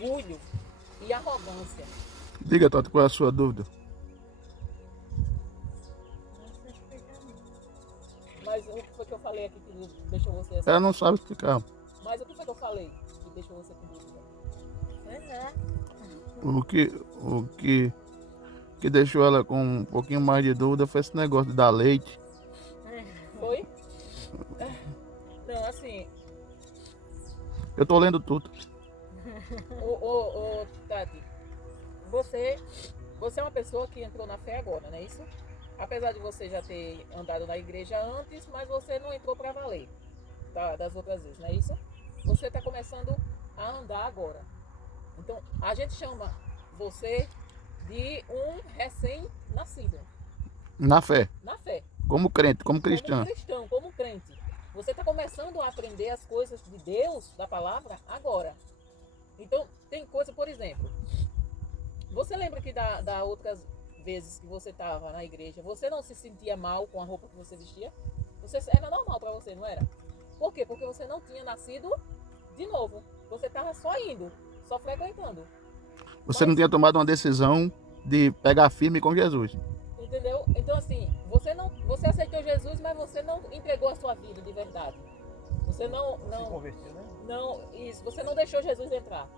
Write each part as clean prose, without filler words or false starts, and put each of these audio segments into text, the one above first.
orgulho e arrogância. Diga, Tati, qual é a sua dúvida? Mas o que foi que eu falei aqui que deixou você assim? Ela não sabe explicar. Mas o que foi que eu falei que deixou você com dúvida? Pois é. O que deixou ela com um pouquinho mais de dúvida foi esse negócio de dar leite. Foi? Não, assim, Eu tô lendo tudo. Tati, você é uma pessoa que entrou na fé agora, não é isso? Apesar de você já ter andado na igreja antes, mas você não entrou para valer das outras vezes, não é isso? Você está começando a andar agora. Então, a gente chama você de um recém-nascido. Na fé. Na fé. Como crente, como cristão. Como cristão, como crente. Você está começando a aprender as coisas de Deus, da palavra, agora. Então, tem coisa, por exemplo, você lembra que da outras vezes que você estava na igreja, você não se sentia mal com a roupa que você vestia? Era normal para você, não era? Por quê? Porque você não tinha nascido de novo. Você estava só indo, só frequentando. Você não tinha tomado uma decisão de pegar firme com Jesus. Entendeu? Então, assim, você aceitou Jesus, mas você não entregou a sua vida de verdade. Você não Se converteu, né? Não, isso, você não deixou Jesus entrar.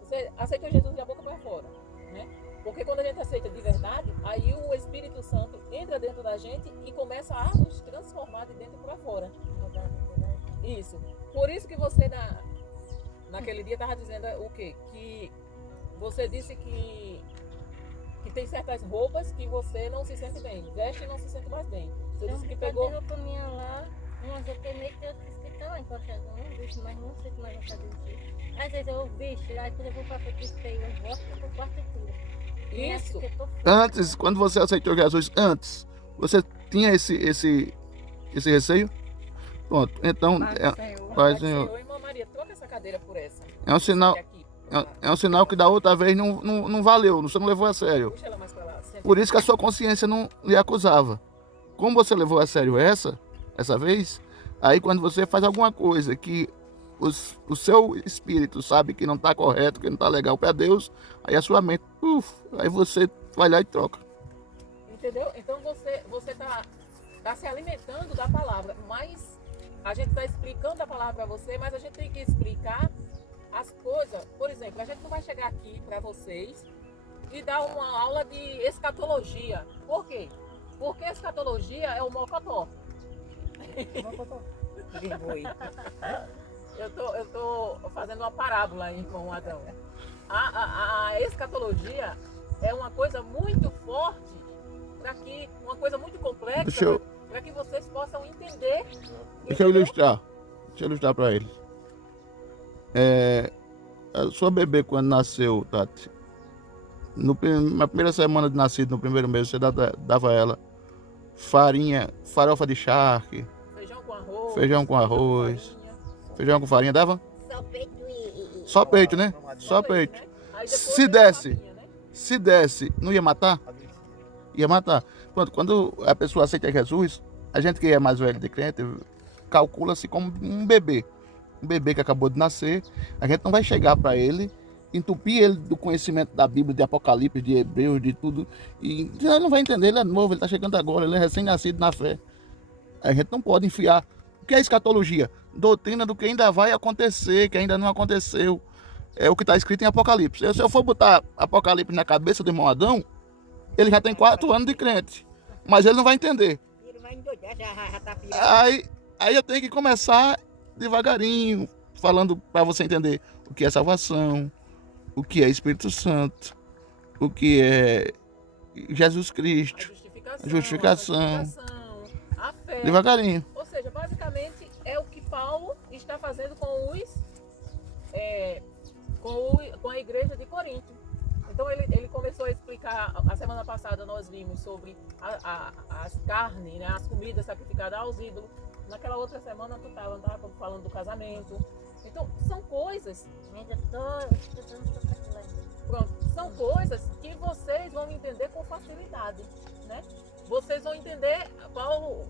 Você aceitou Jesus da boca para fora, né? Porque quando a gente aceita de verdade, aí o Espírito Santo entra dentro da gente e começa a nos transformar de dentro para fora. Isso. Por isso que você naquele dia estava dizendo o quê? Que você disse que tem certas roupas que você não se sente bem, veste e não se sente mais bem. Você disse que pegou. Roupa minha lá, mas eu tenho que eu disse que tá lá encostado, não bicho, mas não sei mais vontade de vestir. Às vezes eu bicho, aí quando eu vou pra frente feio, eu volto pro quarto e tiro. Isso. Antes, quando você aceitou Jesus, você tinha esse receio? Pronto, então, Pai Senhor, irmã Maria, troca essa cadeira por essa. é um sinal, é um sinal que da outra vez não valeu, você não levou a sério. Puxa ela mais pra lá. Senta. Por isso que a sua consciência não lhe acusava. Como você levou a sério essa vez, aí quando você faz alguma coisa que o seu espírito sabe que não está correto, que não está legal para Deus, aí a sua mente, aí você vai lá e troca. Entendeu? Então você tá se alimentando da palavra, mas a gente está explicando a palavra para você, mas a gente tem que explicar as coisas. Por exemplo, a gente não vai chegar aqui para vocês e dar uma aula de escatologia. Por quê? Porque escatologia é o mocotó. Eu tô fazendo uma parábola, irmão Adão. A escatologia é uma coisa muito forte, uma coisa muito complexa, para que vocês possam entender. Deixa eu ilustrar para eles. A sua bebê, quando nasceu, Tati, na primeira semana de nascido, no primeiro mês, você dava ela farofa de charque, feijão com arroz, feijão com farinha, dava? Só peito Só peito, né? Só peito. Né? Se desse, não ia matar? Ia matar. Pronto, quando a pessoa aceita Jesus, a gente que é mais velho de crente, calcula-se como um bebê. Um bebê que acabou de nascer, a gente não vai chegar para ele, entupir ele do conhecimento da Bíblia, de Apocalipse, de Hebreus, de tudo, e ele não vai entender, ele é novo, ele está chegando agora, ele é recém-nascido na fé. A gente não pode enfiar. O que é escatologia? Doutrina do que ainda vai acontecer, que ainda não aconteceu. É o que está escrito em Apocalipse. Se eu for botar Apocalipse na cabeça do irmão Adão, ele já tem 4 anos de crente, mas ele não vai entender. Ele vai endoidar, já tá pirando. Aí eu tenho que começar devagarinho, falando para você entender o que é salvação, o que é Espírito Santo, o que é Jesus Cristo, a justificação, a fé. Devagarinho. Ou seja, basicamente é o que Paulo está fazendo com a igreja de Corinto. Então ele começou a explicar, a semana passada nós vimos sobre as carnes, né, as comidas sacrificadas aos ídolos. Naquela outra semana tu estava falando do casamento. Então são coisas. Pronto, são coisas que vocês vão entender com facilidade, né? Vocês vão entender, Paulo,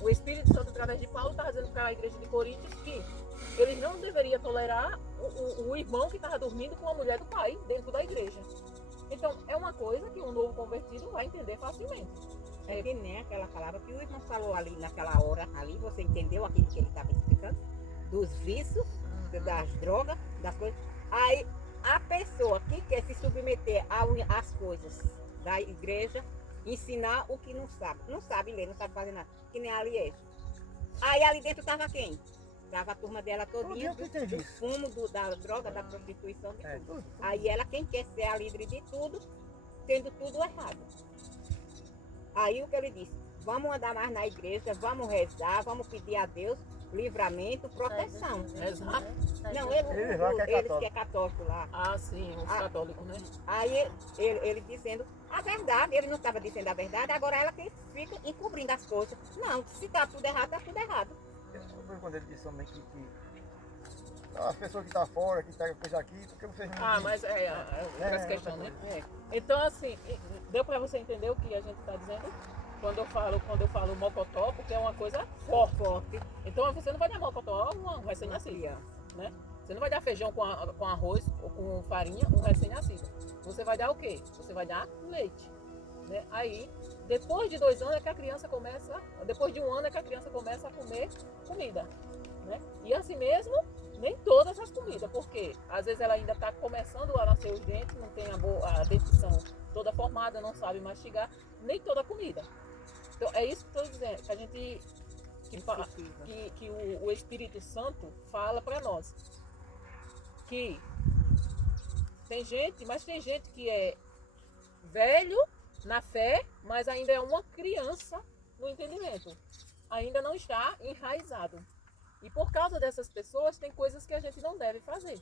o Espírito Santo através de Paulo está dizendo para a igreja de Coríntios que eles não deveriam tolerar o irmão que estava dormindo com a mulher do pai dentro da igreja. Então, é uma coisa que um novo convertido vai entender facilmente. É que nem aquela palavra que o irmão falou ali naquela hora ali, você entendeu aquilo que ele estava explicando? Dos vícios, das drogas, das coisas. Aí a pessoa que quer se submeter às coisas da igreja, ensinar o que não sabe ler, não sabe fazer nada, que nem a Aliette. Aí ali dentro estava quem? Tava a turma dela todinha, do fumo, da droga, da prostituição, de tudo. Aí ela, quem quer ser a líder de tudo, tendo tudo errado. Aí o que ele disse, vamos andar mais na igreja, vamos rezar, vamos pedir a Deus livramento, proteção. Exato. Não, eles que é católico lá. Ah, sim, os católicos, né? Aí ele dizendo a verdade, ele não estava dizendo a verdade, agora ela que fica encobrindo as coisas. Não, se tá tudo errado, tá tudo errado. Quando ele disse também que as pessoas que estão fora, que pegam coisa aqui, porque vocês não. Ah, mas essa questão, né? Então, assim, deu para você entender o que a gente está dizendo? Quando eu falo mocotó, porque é uma coisa forte. Então, você não vai dar mocotó a um recém-nascido, né? Você não vai dar feijão com arroz ou com farinha um recém-nascido. Você vai dar o quê? Você vai dar leite. Né? Aí, depois de 2 anos é que a criança começa, depois de 1 ano é que a criança começa a comer comida, né? E assim mesmo, nem todas as comidas, porque às vezes ela ainda está começando a nascer os dentes, não tem a dentição toda formada, não sabe mastigar, nem toda a comida. Então é isso que estou dizendo, que a gente, que o Espírito Santo fala para nós, que tem gente que é velho na fé, mas ainda é uma criança no entendimento. Ainda não está enraizado. E por causa dessas pessoas, tem coisas que a gente não deve fazer.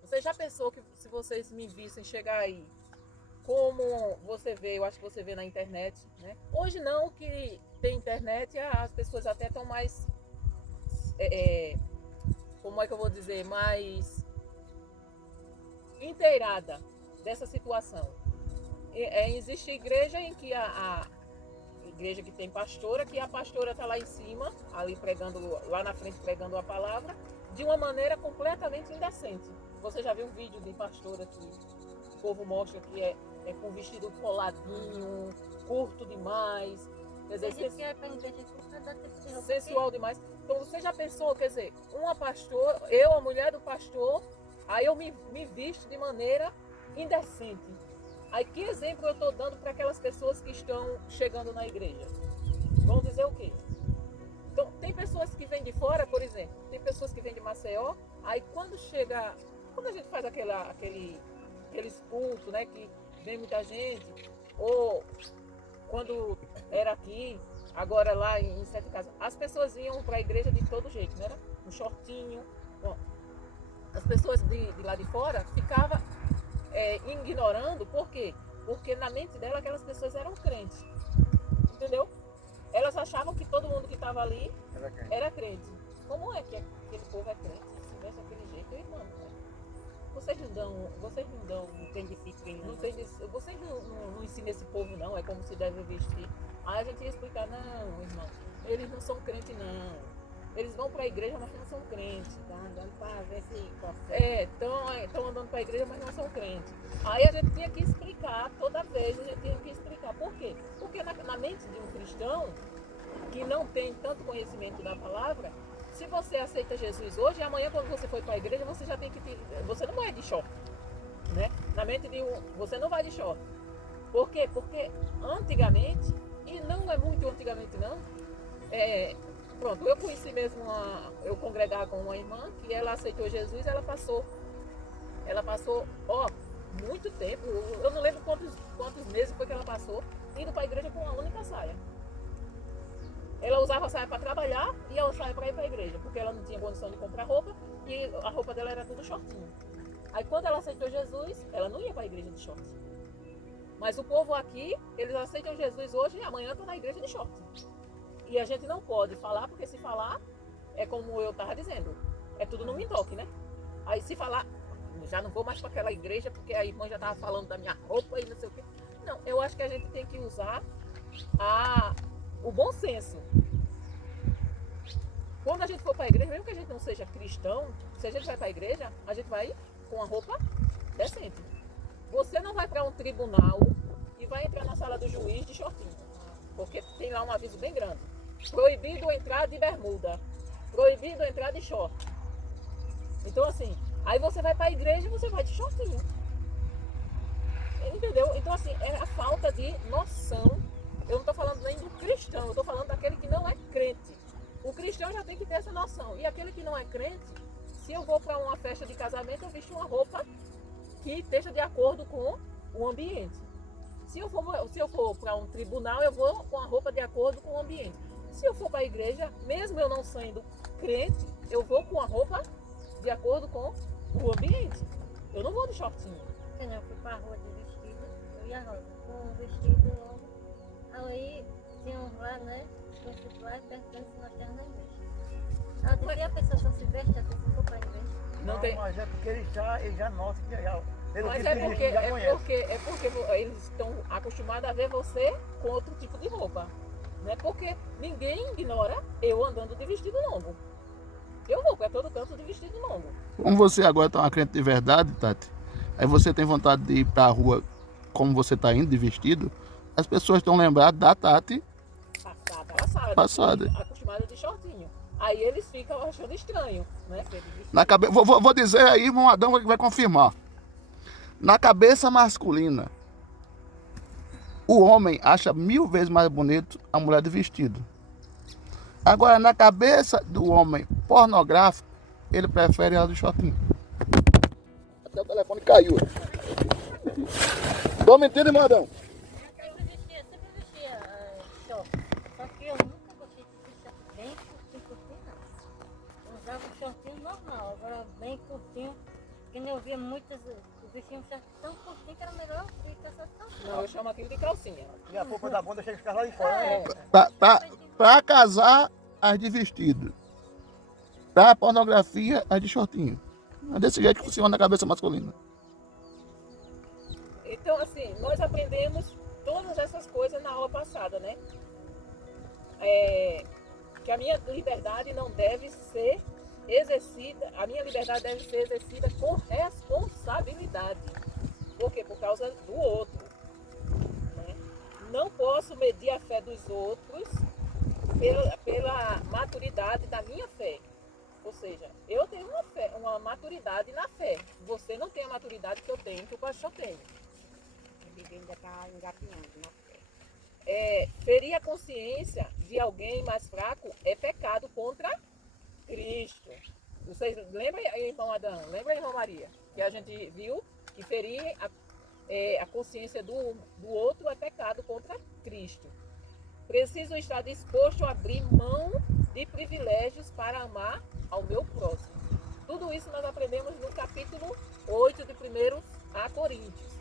Você já pensou que se vocês me vissem chegar aí, como você vê, eu acho que você vê na internet, né? Hoje não, que tem internet, as pessoas até estão mais, como é que eu vou dizer, mais inteirada dessa situação. Existe igreja em que a igreja que tem pastora, que a pastora está lá em cima, ali pregando, lá na frente pregando a palavra, de uma maneira completamente indecente. Você já viu um vídeo de pastora que o povo mostra que é com vestido coladinho, curto demais, quer dizer, sensual demais. Então você já pensou, quer dizer, uma pastora, a mulher do pastor, aí eu me visto de maneira indecente. Aí que exemplo eu estou dando para aquelas pessoas que estão chegando na igreja? Vão dizer o quê? Então, tem pessoas que vêm de fora, por exemplo, tem pessoas que vêm de Maceió, aí quando a gente faz aqueles cultos, né, que vem muita gente, ou quando era aqui, agora lá em Sete Casas, as pessoas iam para a igreja de todo jeito, né? Um shortinho. Bom, as pessoas de lá de fora ficavam ignorando, por quê? Porque na mente dela aquelas pessoas eram crentes, entendeu? Elas achavam que todo mundo que estava ali era crente. Como é que aquele povo é crente? Se veste daquele jeito, irmão, né? Vocês não dão, Não tem disciplina. Vocês não ensinam esse povo não, é como se deve vestir. Aí a gente ia explicar, não, irmão, eles não são crentes não. Eles vão para a igreja, mas não são crentes. Estão andando para ver se consegue. Estão andando para a igreja, mas não são crentes. Aí a gente tinha que explicar, toda vez a gente tinha que explicar. Por quê? Porque na mente de um cristão, que não tem tanto conhecimento da palavra, se você aceita Jesus hoje, amanhã quando você for para a igreja, você já tem que você não vai de short, né? Na mente de você não vai de short. Por quê? Porque antigamente, e não é muito antigamente não, pronto, eu conheci mesmo eu congregava com uma irmã que ela aceitou Jesus, ela passou, muito tempo, eu não lembro quantos meses foi que ela passou, indo para a igreja com uma única saia. Ela usava a saia para trabalhar e a saia para ir para a igreja, porque ela não tinha condição de comprar roupa e a roupa dela era tudo shortinho. Aí quando ela aceitou Jesus, ela não ia para a igreja de short. Mas o povo aqui, eles aceitam Jesus hoje e amanhã estão na igreja de short. E a gente não pode falar, porque se falar, é como eu estava dizendo, é tudo no me toque, né? Aí se falar, já não vou mais para aquela igreja, porque a irmã já estava falando da minha roupa e não sei o quê. Não, eu acho que a gente tem que usar o bom senso. Quando a gente for para a igreja, mesmo que a gente não seja cristão, se a gente vai para a igreja, a gente vai com a roupa decente. Você não vai para um tribunal e vai entrar na sala do juiz de shortinho, porque tem lá um aviso bem grande. Proibido entrar de bermuda, proibido entrar de short. Então assim, aí você vai para a igreja e você vai de shortinho. Entendeu? Então assim, é a falta de noção. Eu não estou falando nem do cristão, eu estou falando daquele que não é crente. O cristão já tem que ter essa noção. E aquele que não é crente, se eu vou para uma festa de casamento, eu visto uma roupa que esteja de acordo com o ambiente. Se eu for para um tribunal, eu vou com a roupa de acordo com o ambiente. Se eu for para a igreja, mesmo eu não sendo crente, eu vou com a roupa de acordo com o ambiente. Eu não vou de shortinho. Eu fui para a rua de vestido, eu ia com um vestido longo. Aí tinha um lá, né? Constituir perguntando se nós temos na igreja. Eu disse, a pessoa não se veste até se for para a igreja. Não tem. Mas é porque ele já nota que já. Mas é porque eles estão acostumados a ver você com outro tipo de roupa. Né? Porque ninguém ignora eu andando de vestido longo. Eu vou para todo canto de vestido longo. Como você agora está uma crente de verdade, Tati, aí você tem vontade de ir para a rua como você está indo de vestido, as pessoas estão lembradas da Tati passada. Acostumada de shortinho. Aí eles ficam achando estranho, né? Na cabeça, vou dizer aí, irmão Adão vai confirmar. Na cabeça masculina, o homem acha 1000 vezes mais bonito a mulher de vestido. Agora, na cabeça do homem pornográfico, ele prefere ela de shortinho. Até o telefone caiu. Tô mentindo, irmão Adão? Eu sempre vestia short. Só que eu nunca gostei de vestir bem curtinho, não. Eu usava um shortinho normal, agora bem curtinho. Porque eu via muitas, vestia um short tão curtinho que era melhor ir calçado de calcinha. Não, eu chamo aquilo de calcinha. E a roupa da bunda chega a ficar lá de fora. É. Pra casar, as de vestido. Pra pornografia, as de shortinho. É desse jeito que funciona na cabeça masculina. Então, assim, nós aprendemos todas essas coisas na aula passada, né? Que a minha liberdade não deve ser exercida, a minha liberdade deve ser exercida com responsabilidade. Por quê? Por causa do outro. Né? Não posso medir a fé dos outros pela maturidade da minha fé. Ou seja, eu tenho uma maturidade na fé. Você não tem a maturidade que eu tenho, que o pastor tem. Ele ainda está engatinhando na fé. Ferir a consciência de alguém mais fraco é pecado contra Cristo. Vocês lembram, irmão Adão? Lembra, irmã Maria? Que a gente viu que ferir a consciência do outro é pecado contra Cristo. Preciso estar disposto a abrir mão de privilégios para amar ao meu próximo. Tudo isso nós aprendemos no capítulo 8 de 1 a Coríntios.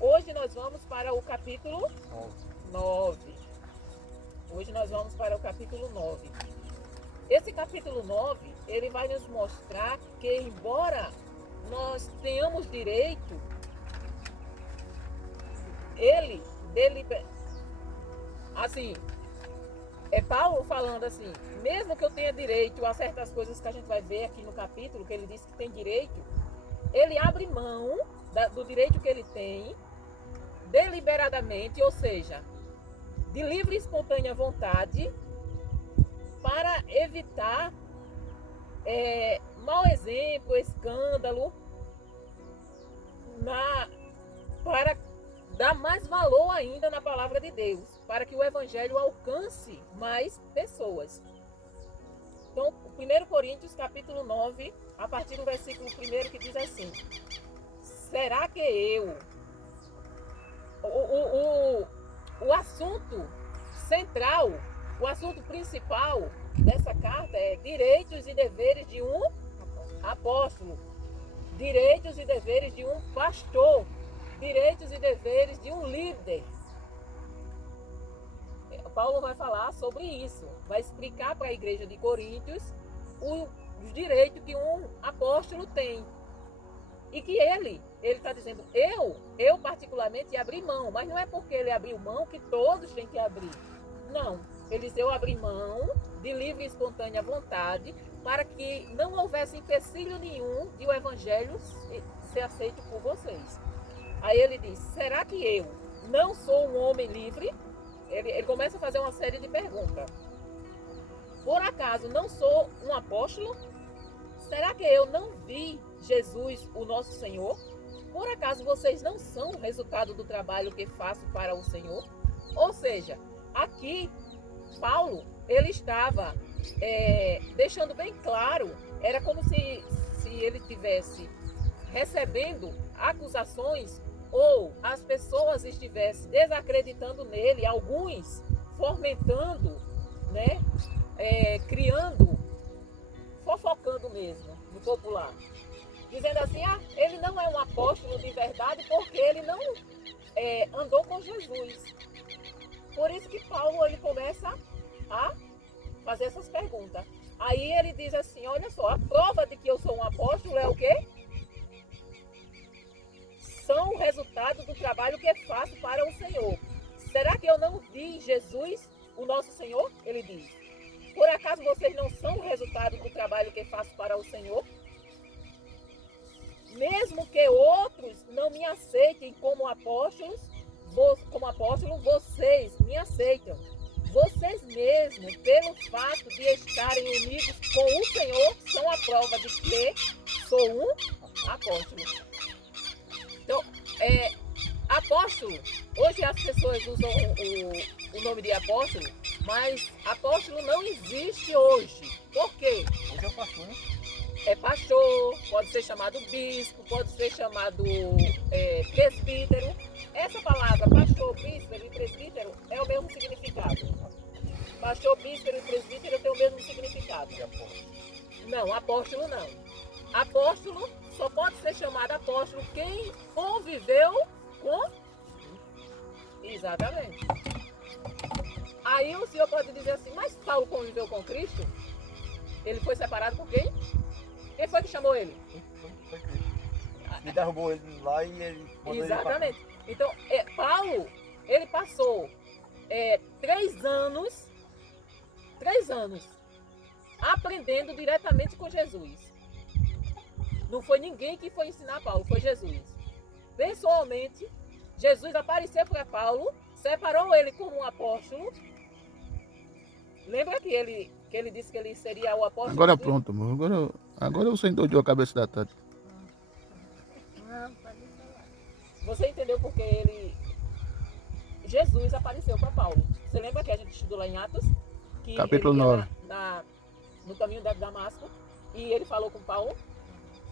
Hoje nós vamos para o capítulo 9. Hoje nós vamos para o capítulo 9. Esse capítulo 9, ele vai nos mostrar que, embora nós tenhamos direito, ele assim, Paulo falando assim, mesmo que eu tenha direito a certas coisas que a gente vai ver aqui no capítulo, que ele diz que tem direito, ele abre mão do direito que ele tem, deliberadamente, ou seja, de livre e espontânea vontade, para evitar mau exemplo, escândalo, para dar mais valor ainda na palavra de Deus, para que o evangelho alcance mais pessoas. Então, 1 Coríntios capítulo 9, a partir do versículo 1, que diz assim: será que eu... O assunto central, o assunto principal dessa carta é direitos e deveres de um apóstolo, direitos e deveres de um pastor, direitos e deveres de um líder. Paulo vai falar sobre isso, vai explicar para a igreja de Coríntios os direitos que um apóstolo tem. E que ele está dizendo, eu particularmente abri mão, mas não é porque ele abriu mão que todos têm que abrir. Não, Eliseu abriu mão de livre e espontânea vontade para que não houvesse empecilho nenhum de o evangelho ser aceito por vocês. Aí ele diz, será que eu não sou um homem livre? Ele começa a fazer uma série de perguntas. Por acaso não sou um apóstolo? Será que eu não vi Jesus, o nosso Senhor? Por acaso vocês não são o resultado do trabalho que faço para o Senhor? Ou seja, aqui Paulo, ele estava deixando bem claro, era como se ele tivesse recebendo acusações ou as pessoas estivessem desacreditando nele, alguns fomentando, né, criando, fofocando mesmo, no popular. Dizendo assim, ele não é um apóstolo de verdade porque ele não andou com Jesus. Por isso que Paulo ele começa a fazer essas perguntas. Aí ele diz assim, olha só, a prova de que eu sou um apóstolo é o quê? São o resultado do trabalho que faço para o Senhor. Será que eu não vi Jesus, o nosso Senhor? Ele diz. Por acaso vocês não são o resultado do trabalho que faço para o Senhor? Mesmo que outros não me aceitem como apóstolo, vocês me aceitam. Vocês mesmos, pelo fato de estarem unidos com o Senhor, são a prova de que sou um apóstolo. Então, apóstolo, hoje as pessoas usam o nome de apóstolo, mas apóstolo não existe hoje. Por quê? Hoje é o pastor, né? É pastor, pode ser chamado bispo, pode ser chamado presbítero. Essa palavra, pastor, bispo e presbítero, é o mesmo significado. Pastor, bispo e presbítero tem o mesmo significado. Não, apóstolo não. Apóstolo só pode ser chamado apóstolo quem conviveu com... Exatamente. Aí o senhor pode dizer assim, mas Paulo conviveu com Cristo? Ele foi separado por quem? Quem foi que chamou ele? Foi Cristo. Ele derrubou ele lá e ele mandou. Exatamente. Então, Paulo, ele passou 3 anos aprendendo diretamente com Jesus. Não foi ninguém que foi ensinar Paulo, foi Jesus. Pessoalmente, Jesus apareceu para Paulo, separou ele como um apóstolo. Lembra que ele disse que ele seria o apóstolo? Agora pronto, amor. Agora você endoidou a cabeça da Tati. Não, pode falar. Você entendeu porque Jesus apareceu para Paulo. Você lembra que a gente estudou lá em Atos? Que Capítulo ele ia 9. no caminho de Damasco e ele falou com Paulo.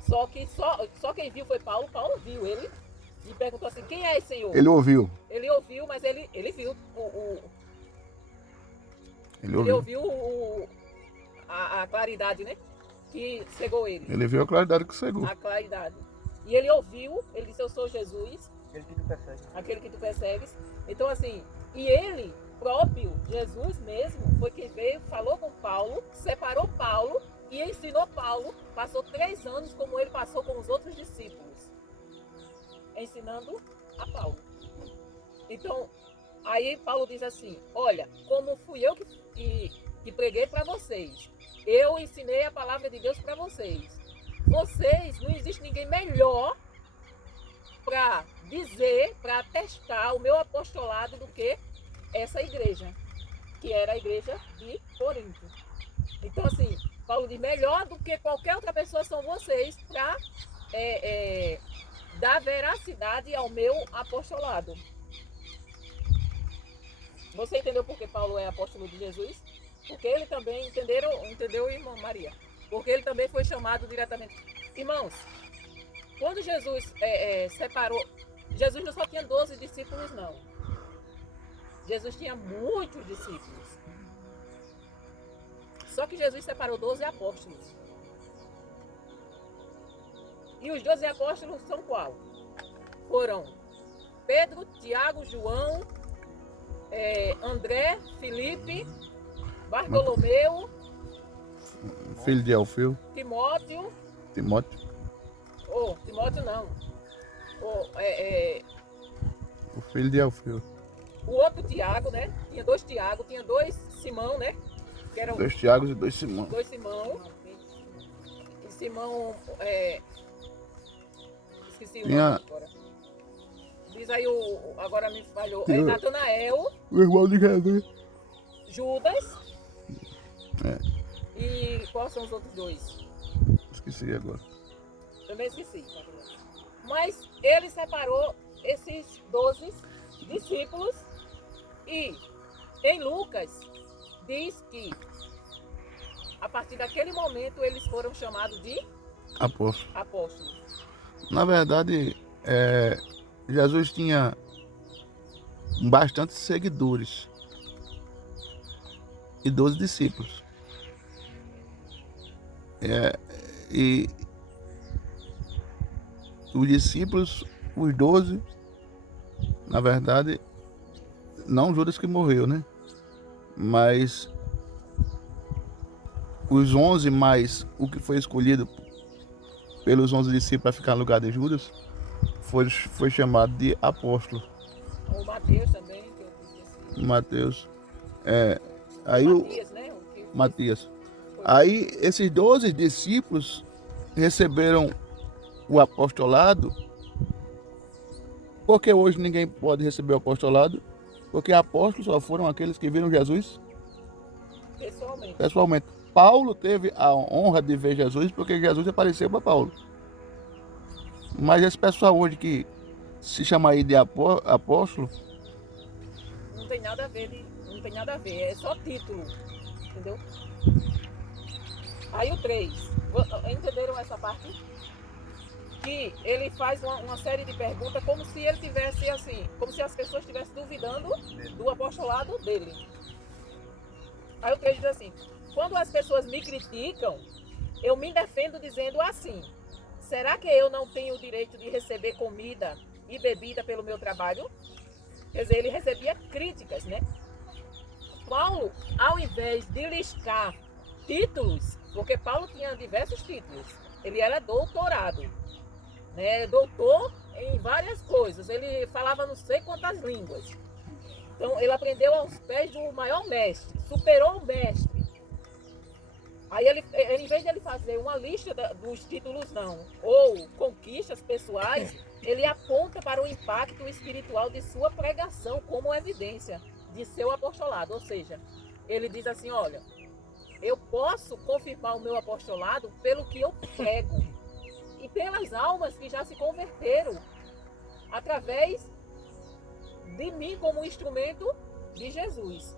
Só que só quem viu foi Paulo. Paulo viu ele e perguntou assim, quem é esse Senhor? Ele ouviu. Ele ouviu, mas ele viu Ele ouviu. a claridade, né? Que cegou ele. Ele viu a claridade que cegou. A claridade. E ele ouviu, ele disse, eu sou Jesus, Aquele que tu persegue. aquele que tu persegues. Então assim, e ele próprio, Jesus mesmo, foi quem veio, falou com Paulo, separou Paulo e ensinou Paulo, passou 3 anos como ele passou com os outros discípulos, ensinando a Paulo. Então, aí Paulo diz assim, olha, como fui eu que preguei para vocês, eu ensinei a palavra de Deus para vocês. Vocês, não existe ninguém melhor para dizer, para atestar o meu apostolado do que essa igreja, que era a igreja de Corinto. Então, assim, Paulo diz, melhor do que qualquer outra pessoa são vocês para dar veracidade ao meu apostolado. Você entendeu por que Paulo é apóstolo de Jesus? Porque ele também, entendeu, irmã Maria? Porque ele também foi chamado diretamente. Irmãos, quando Jesus separou, Jesus não só tinha 12 discípulos, não. Jesus tinha muitos discípulos. Só que Jesus separou 12 apóstolos. E os 12 apóstolos são qual? Foram Pedro, Tiago, João, André, Filipe, Bartolomeu, Filho de Alfeu. Timóteo. Timóteo. Timóteo não. O filho de Alfeu. o outro Tiago, né? Tinha 2 Tiago, tinha 2 Simão, né? Que eram 2 Tiagos e 2 Simão. 2 Simão. E Simão, esqueci o Tinha- nome agora. Diz aí agora me falhou. Tinha- Natanael, O irmão de Jesus. Judas. É. E quais são os outros 2? Esqueci agora. Também esqueci. Mas ele separou esses 12 discípulos e em Lucas diz que a partir daquele momento eles foram chamados de Apóstolo. apóstolos. Na verdade, Jesus tinha bastante seguidores e 12 discípulos. E os discípulos, os 12, na verdade, não Judas que morreu, né? Mas os 11 mais o que foi escolhido pelos 11 discípulos para ficar no lugar de Judas foi chamado de apóstolo. O Mateus também, que eu esqueci. Mateus. Aí Matias, né? Matias. Aí esses 12 discípulos receberam o apostolado. Porque hoje ninguém pode receber o apostolado? Porque apóstolos só foram aqueles que viram Jesus pessoalmente. Paulo teve a honra de ver Jesus porque Jesus apareceu para Paulo. Mas esse pessoal hoje que se chama aí de apóstolo, Não tem nada a ver, não tem nada a ver, é só título, entendeu? Aí o 3, entenderam essa parte? Que ele faz uma série de perguntas como se ele tivesse assim, como se as pessoas estivessem duvidando do apostolado dele. Aí o 3 diz assim: quando as pessoas me criticam, eu me defendo dizendo assim: será que eu não tenho o direito de receber comida e bebida pelo meu trabalho? Quer dizer, ele recebia críticas, né? Paulo, ao invés de listar títulos, porque Paulo tinha diversos títulos, ele era doutorado, né? Doutor em várias coisas, ele falava não sei quantas línguas. Então, ele aprendeu aos pés do maior mestre, superou o mestre. Aí, em vez de ele fazer uma lista dos títulos, não, ou conquistas pessoais, ele aponta para o impacto espiritual de sua pregação como evidência de seu apostolado. Ou seja, ele diz assim, olha, eu posso confirmar o meu apostolado pelo que eu prego e pelas almas que já se converteram através de mim como instrumento de Jesus.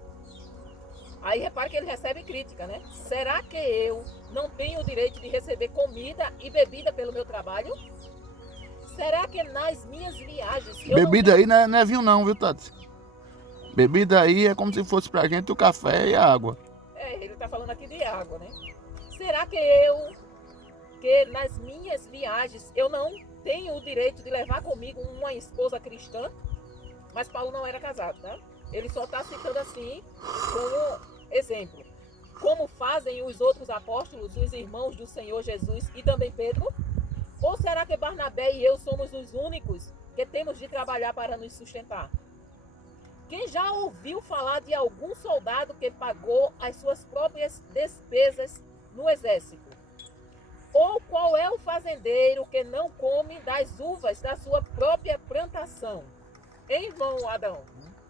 Aí repara que ele recebe crítica, né? Será que eu não tenho o direito de receber comida e bebida pelo meu trabalho? Será que nas minhas viagens... bebida aí não é vinho não, viu, Tati? Bebida aí é como se fosse pra gente o café e a água. Ele tá falando aqui de água, né? Será que nas minhas viagens eu não tenho o direito de levar comigo uma esposa cristã? Mas Paulo não era casado, tá? Ele só está citando assim como exemplo. Como fazem os outros apóstolos, os irmãos do Senhor Jesus e também Pedro? Ou será que Barnabé e eu somos os únicos que temos de trabalhar para nos sustentar? Quem já ouviu falar de algum soldado que pagou as suas próprias despesas no exército? Ou qual é o fazendeiro que não come das uvas da sua própria plantação? Hein, irmão Adão?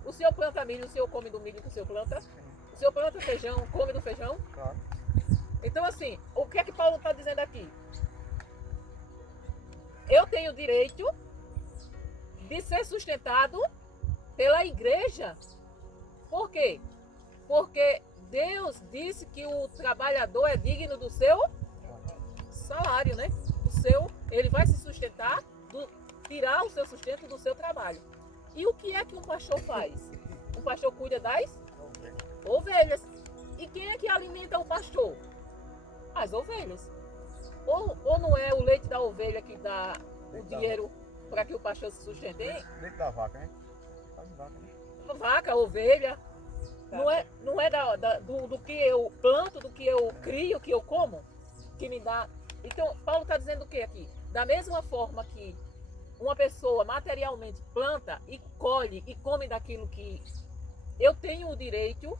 O senhor planta milho, o senhor come do milho que o senhor planta? O senhor planta feijão, come do feijão? Claro. Então, assim, o que é que Paulo está dizendo aqui? Eu tenho direito de ser sustentado pela igreja. Por quê? Porque Deus disse que o trabalhador é digno do seu salário, né? Ele vai se sustentar, tirar o seu sustento do seu trabalho. E o que é que um pastor faz? O pastor cuida das ovelhas. E quem é que alimenta o pastor? As ovelhas. Ou não é o leite da ovelha que dá o dinheiro para que o pastor se sustente? Leite da vaca, né? Tá de vaca, né? Vaca, ovelha. Não é do que eu planto, do que eu crio, que eu como, que me dá. Então, Paulo está dizendo o que aqui? Da mesma forma que uma pessoa materialmente planta e colhe e come daquilo que eu tenho o direito,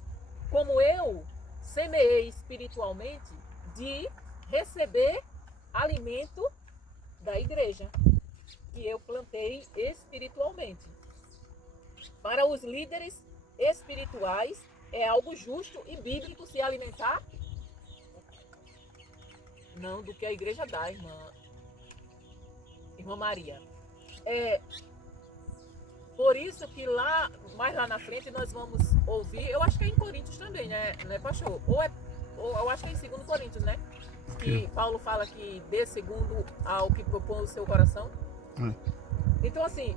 como eu semeei espiritualmente, de receber alimento da igreja. E eu plantei espiritualmente. Para os líderes espirituais, é algo justo e bíblico se alimentar? Não, do que a igreja dá, irmã Maria. Por isso que mais lá na frente nós vamos ouvir, eu acho que é em Coríntios também, né pastor? Ou eu acho que é em 2 Coríntios, né? Que Paulo fala que dê segundo ao que propõe o seu coração. Então assim,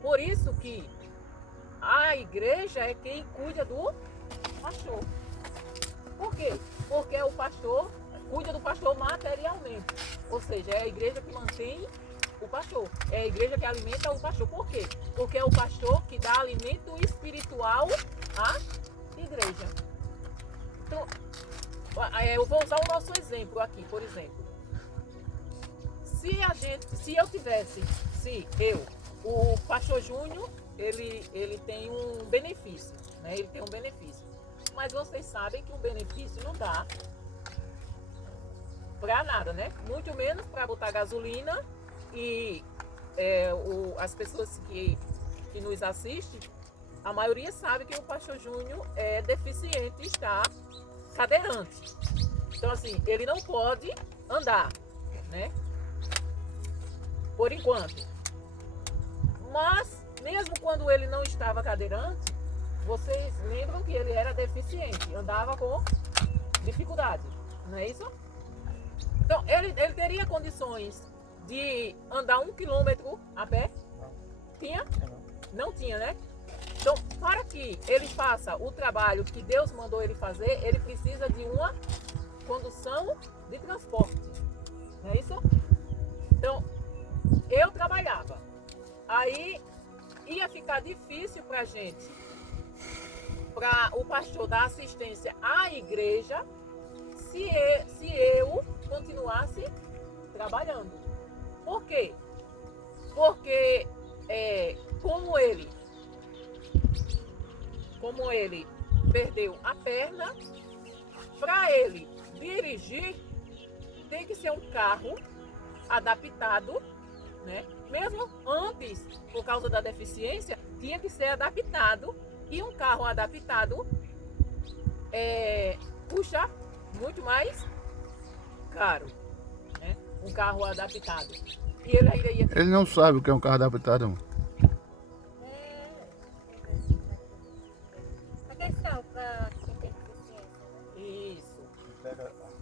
por isso que a igreja é quem cuida do pastor. Por quê? Porque o pastor cuida do pastor materialmente. Ou seja, é a igreja que mantém o pastor. É a igreja que alimenta o pastor. Por quê? Porque é o pastor que dá alimento espiritual à igreja. Então, eu vou usar o nosso exemplo aqui, por exemplo. O pastor Júnior, ele tem um benefício, né? Ele tem um benefício. Mas vocês sabem que o benefício não dá para nada, né? Muito menos para botar gasolina e as pessoas que nos assistem, a maioria sabe que o pastor Júnior é deficiente e está cadeirante. Então assim, ele não pode andar, né? Por enquanto. Mas, mesmo quando ele não estava cadeirante, vocês lembram que ele era deficiente, andava com dificuldade, não é isso? Então, ele teria condições de andar 1 quilômetro a pé? Tinha? Não tinha, né? Então, para que ele faça o trabalho que Deus mandou ele fazer, ele precisa de uma condução de transporte, não é isso? Então, eu trabalhava. Aí ia ficar difícil para a gente, para o pastor dar assistência à igreja, se eu continuasse trabalhando. Por quê? Porque como ele perdeu a perna, para ele dirigir tem que ser um carro adaptado, né? Mesmo antes, por causa da deficiência, tinha que ser adaptado, e um carro adaptado custa muito mais caro, né? Um carro adaptado. E ele ainda ia... Ele não sabe o que é um carro adaptado, mano. A questão para quem tem deficiência, né? Isso.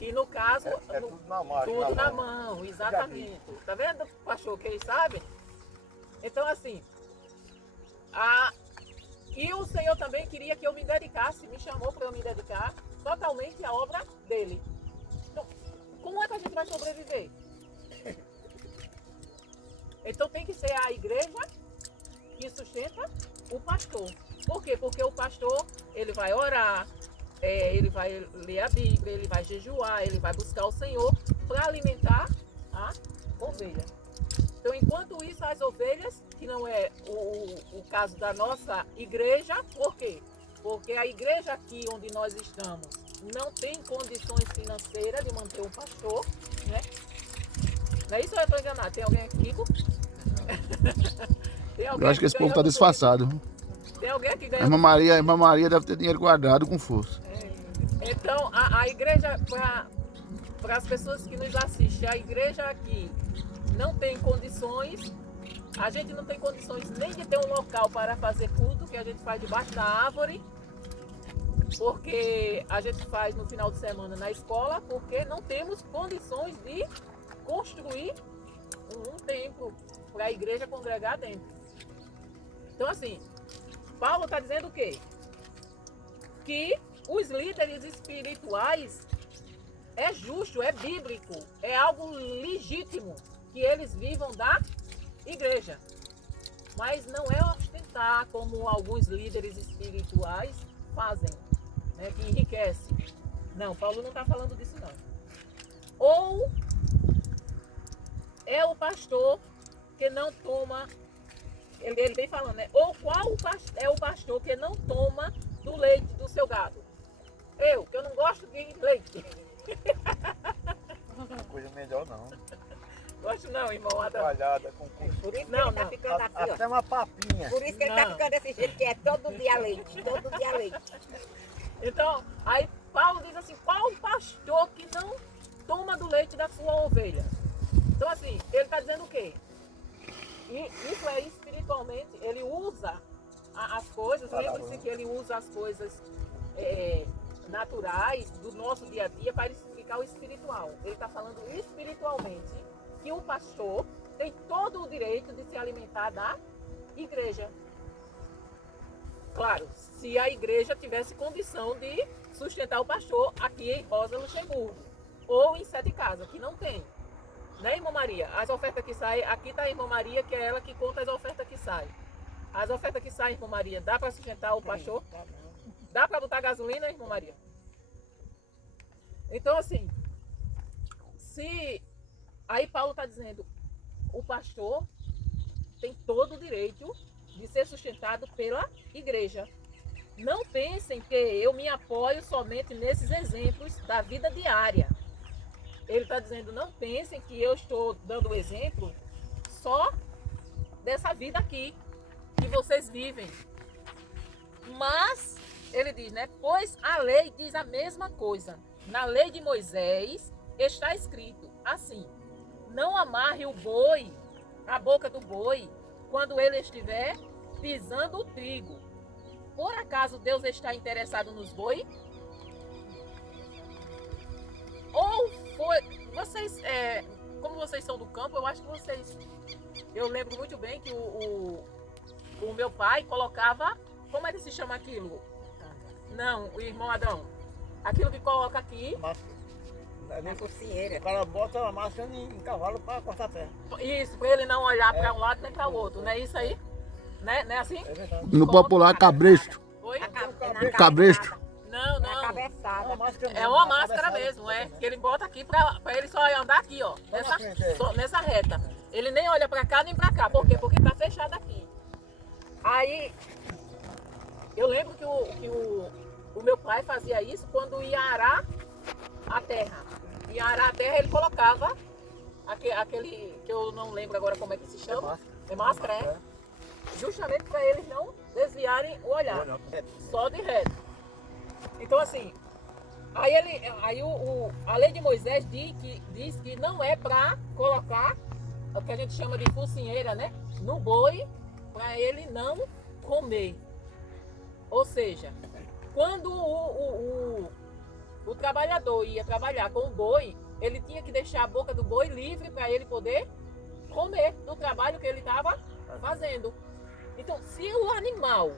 E no caso, tudo na mão. tudo na mão, exatamente. Tá vendo, pastor, que eles sabem? Então, assim, e o Senhor também queria que eu me dedicasse, me chamou para eu me dedicar totalmente à obra dele. Então, como é que a gente vai sobreviver? Então tem que ser a igreja que sustenta o pastor. Por quê? Porque o pastor, ele vai orar, ele vai ler a Bíblia, ele vai jejuar, ele vai buscar o Senhor para alimentar a ovelha. Então, enquanto isso, as ovelhas, que não é o caso da nossa igreja, por quê? Porque a igreja aqui onde nós estamos não tem condições financeiras de manter um pastor, né? Não é isso ou eu estou enganado? Tem alguém aqui rico? Eu acho que esse povo está disfarçado. Tem alguém que ganha? A irmã Maria deve ter dinheiro guardado com força. Então, a igreja, para as pessoas que nos assistem, a igreja aqui não tem condições, a gente não tem condições nem de ter um local para fazer culto, que a gente faz debaixo da árvore, porque a gente faz no final de semana na escola, porque não temos condições de construir um templo para a igreja congregar dentro. Então, assim, Paulo está dizendo o quê? Que os líderes espirituais é justo, é bíblico, é algo legítimo que eles vivam da igreja. Mas não é ostentar como alguns líderes espirituais fazem, né, que enriquece. Não, Paulo não está falando disso não. Ou é o pastor que não toma, ele vem falando, né? Ou qual é o pastor que não toma do leite do seu gado? Eu, que eu não gosto de leite. Coisa melhor não. Gosto não, irmão Adão. Trabalhada com Por isso que Não, ele tá não. ficando assim, ó. até uma papinha. Por isso que ele Não. tá ficando desse jeito, que é todo dia leite, todo dia leite. Então, aí Paulo diz assim, qual pastor que não toma do leite da sua ovelha? Então assim, ele está dizendo o quê? E isso é espiritualmente, ele usa as coisas, lembre-se que ele usa as coisas naturais do nosso dia a dia para explicar o espiritual. Ele está falando espiritualmente que o pastor tem todo o direito de se alimentar da igreja. Claro, se a igreja tivesse condição de sustentar o pastor aqui em Rosa, Luxemburgo, ou em Sete Casas, que não tem. Né, irmã Maria? As ofertas que saem, aqui está a irmã Maria, que é ela que conta as ofertas que saem. As ofertas que saem, irmã Maria, dá para sustentar o pastor? Dá para botar gasolina, irmã Maria? Então, assim, se... Aí Paulo está dizendo, o pastor tem todo o direito de ser sustentado pela igreja. Não pensem que eu me apoio somente nesses exemplos da vida diária. Ele está dizendo, não pensem que eu estou dando exemplo só dessa vida aqui, que vocês vivem. Mas, ele diz, né? Pois a lei diz a mesma coisa. Na lei de Moisés está escrito assim, não amarre o boi, a boca do boi, quando ele estiver pisando o trigo. Por acaso Deus está interessado nos boi? Ou foi... Vocês, como vocês são do campo, eu acho que vocês... Eu lembro muito bem que o meu pai colocava... Como é que se chama aquilo? Não, o irmão Adão. Aquilo que coloca aqui... Na cozinheira. O cara bota a máscara em cavalo para cortar a terra. Isso, para ele não olhar para um lado nem para o outro. Não é isso aí? Né? Não é assim? É verdade. No popular, cabresto. Oi? Cabresto. Não, Na não. cabeçada. É uma máscara mesmo, é. Que ele bota aqui para ele só andar aqui, ó. na frente, é. Nessa reta. Ele nem olha para cá nem para cá. Por quê? Porque tá fechado aqui. Aí, eu lembro que o meu pai fazia isso quando ia arar a terra. Ia arar a terra, ele colocava aquele que eu não lembro agora como é que se chama. É máscara, é? Justamente para eles não desviarem o olhar. Só de reto. Então assim, a lei de Moisés diz que não é para colocar o que a gente chama de focinheira, né? No boi, para ele não comer. Ou seja, quando o trabalhador ia trabalhar com o boi, ele tinha que deixar a boca do boi livre para ele poder comer do trabalho que ele estava fazendo. Então, se o animal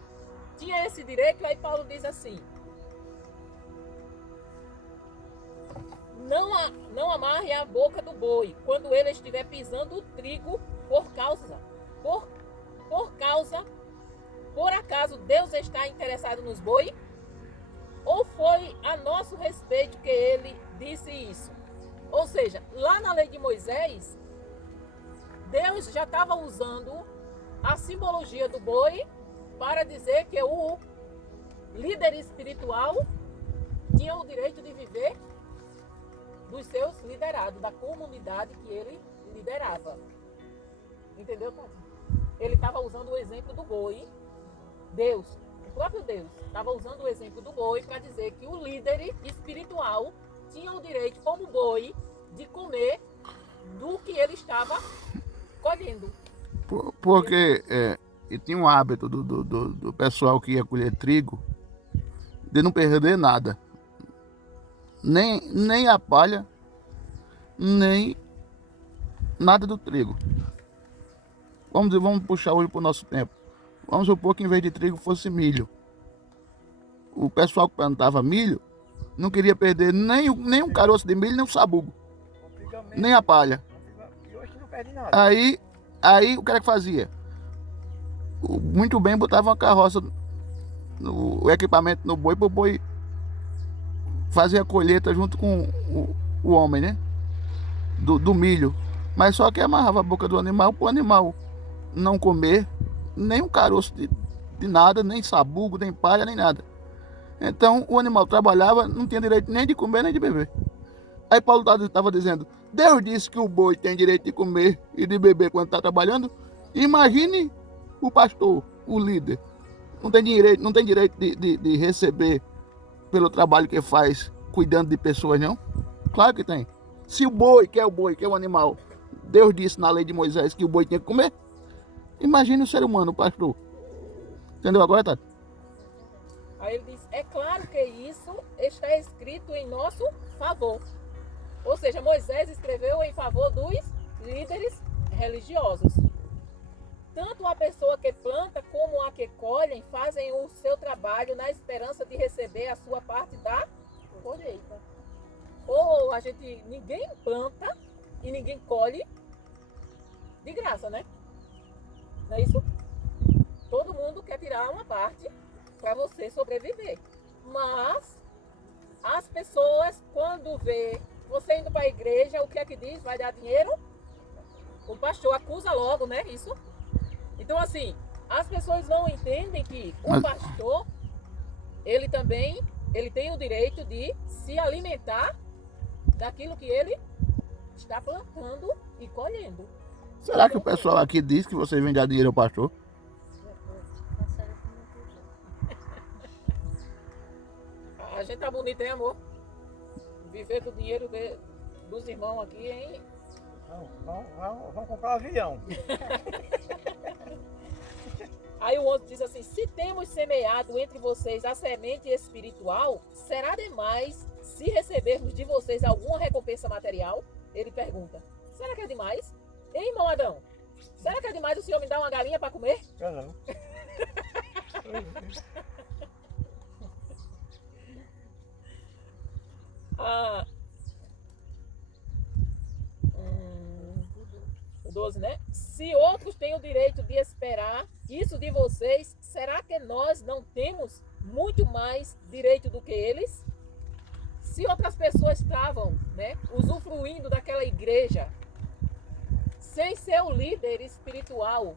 tinha esse direito, aí Paulo diz assim, não amarre a boca do boi quando ele estiver pisando o trigo por acaso Deus está interessado nos boi? Ou foi a nosso respeito que ele disse isso? Ou seja, lá na lei de Moisés, Deus já estava usando a simbologia do boi para dizer que o líder espiritual tinha o direito de viver dos seus liderados, da comunidade que ele liderava. Entendeu, Tati? Ele estava usando o exemplo do boi. Deus, o próprio Deus, estava usando o exemplo do boi para dizer que o líder espiritual tinha o direito, como boi, de comer do que ele estava colhendo. Porque e tinha um hábito do pessoal que ia colher trigo de não perder nada. Nem a palha, nem nada do trigo. Vamos puxar hoje para o nosso tempo. Vamos supor que em vez de trigo fosse milho. O pessoal que plantava milho não queria perder nem um caroço de milho, nem um sabugo, nem a palha. E hoje não perde nada. Aí o cara que fazia? Muito bem, botava uma carroça, o equipamento no boi, para o boi fazer a colheita junto com o homem, né? Do milho. Mas só que amarrava a boca do animal para o animal não comer nem um caroço de nada, nem sabugo, nem palha, nem nada. Então o animal trabalhava, não tinha direito nem de comer nem de beber. Aí Paulo estava dizendo, Deus disse que o boi tem direito de comer e de beber quando está trabalhando. Imagine o pastor, o líder. Não tem direito de receber pelo trabalho que faz cuidando de pessoas, não? Claro que tem. Se o boi, que é o animal, Deus disse na lei de Moisés que o boi tinha que comer, imagine o ser humano, o pastor. Entendeu agora, Tati? Aí ele diz, é claro que isso está escrito em nosso favor. Ou seja, Moisés escreveu em favor dos líderes religiosos. Tanto a pessoa que planta como a que colhem fazem o seu trabalho na esperança de receber a sua parte da colheita. Ou ninguém planta e ninguém colhe de graça, né? Não é isso? Todo mundo quer tirar uma parte para você sobreviver. Mas as pessoas, quando vê você indo para a igreja, o que é que diz? Vai dar dinheiro? O pastor acusa logo, né? Isso. Então, assim, as pessoas não entendem que o pastor, ele tem o direito de se alimentar daquilo que ele está plantando e colhendo. Será que o pessoal aqui diz que você vem dar dinheiro ao pastor? A gente tá bonito, hein, amor? Viver com o dinheiro dos irmãos aqui, hein? Vamos comprar um avião. Aí o outro diz assim, se temos semeado entre vocês a semente espiritual, será demais se recebermos de vocês alguma recompensa material? Ele pergunta, será que é demais? Hein, irmão Adão? Será que é demais o senhor me dar uma galinha para comer? Não. Ah, 12, né? Se outros têm o direito de esperar isso de vocês, será que nós não temos muito mais direito do que eles? Se outras pessoas estavam, né, usufruindo daquela igreja sem ser o líder espiritual,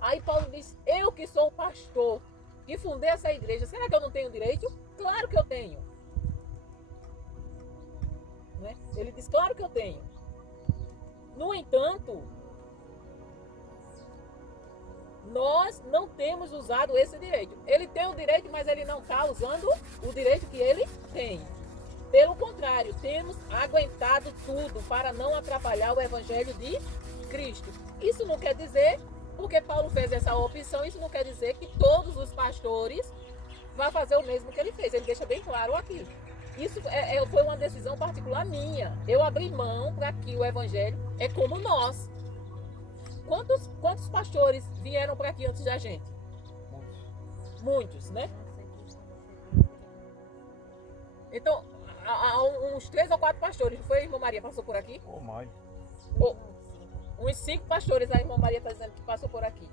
aí Paulo diz, eu que sou o pastor, que fundei essa igreja, será que eu não tenho direito? Claro que eu tenho. Né? Ele diz, claro que eu tenho. No entanto, nós não temos usado esse direito. Ele tem o direito, mas ele não está usando o direito que ele tem. Pelo contrário, temos aguentado tudo para não atrapalhar o evangelho de Cristo. Isso não quer dizer, porque Paulo fez essa opção, isso não quer dizer que todos os pastores vão fazer o mesmo que ele fez. Ele deixa bem claro aqui. Isso foi uma decisão particular minha. Eu abri mão para que o evangelho é como nós. Quantos pastores vieram para aqui antes da gente? Muitos, né? Então, há uns 3 ou 4 pastores, não foi, irmã Maria, passou por aqui? Ou mais. Uns 5 pastores, a irmã Maria está dizendo que passou por aqui.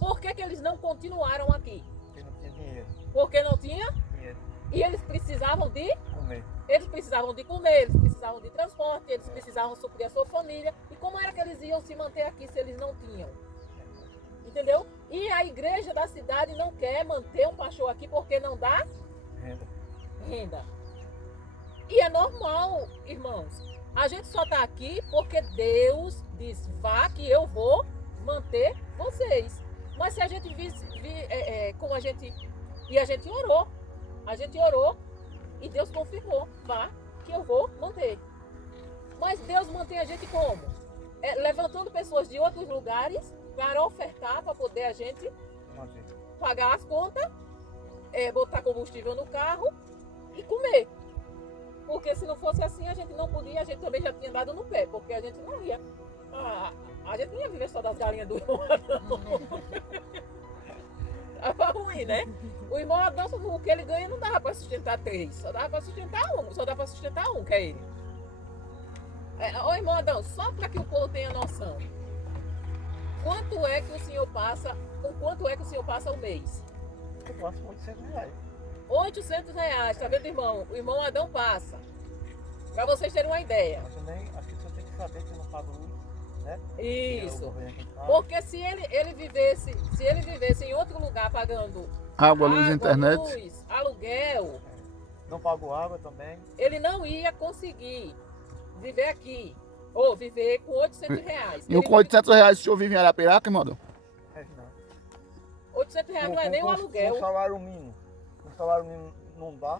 Por que eles não continuaram aqui? Porque não tinha dinheiro. Porque não tinha? Dinheiro. E eles precisavam de? Comer. Eles precisavam de comer, eles precisavam de transporte, eles precisavam suprir a sua família. E como era que eles iam se manter aqui se eles não tinham? Entendeu? E a igreja da cidade não quer manter um pastor aqui porque não dá renda. E é normal, irmãos. A gente só está aqui porque Deus diz, vá que eu vou manter vocês. Mas se a gente como a gente... E a gente orou. A gente orou e Deus confirmou, vá que eu vou manter. Mas Deus mantém a gente como? Levantando pessoas de outros lugares para ofertar, para poder a gente pagar as contas, botar combustível no carro e comer. Porque se não fosse assim, a gente não podia, a gente também já tinha dado no pé, porque a gente não ia. A gente não ia viver só das galinhas do irmão Adão. Tava ruim, né? O irmão Adão, o que ele ganha não dava para sustentar 3, só dava para sustentar um, que é ele. Ô irmão Adão, só para que o povo tenha noção. Quanto é que o senhor passa, com quanto é que o senhor passa o mês? Eu passo R$800. R$800, tá vendo, irmão? O irmão Adão passa. Para vocês terem uma ideia. Mas também acho que só tem que saber que eu não pago luz, né? Isso. É o governo que paga. Porque se ele vivesse em outro lugar pagando Água, luz, internet. luz, aluguel, Não pago água também. ele não ia conseguir viver aqui. Ou viver com R$ 800. E com R$800 o senhor vive em Arapiraca, irmão? É, não. R$ 800 não é nem o aluguel. Com salário mínimo. Com salário mínimo não dá.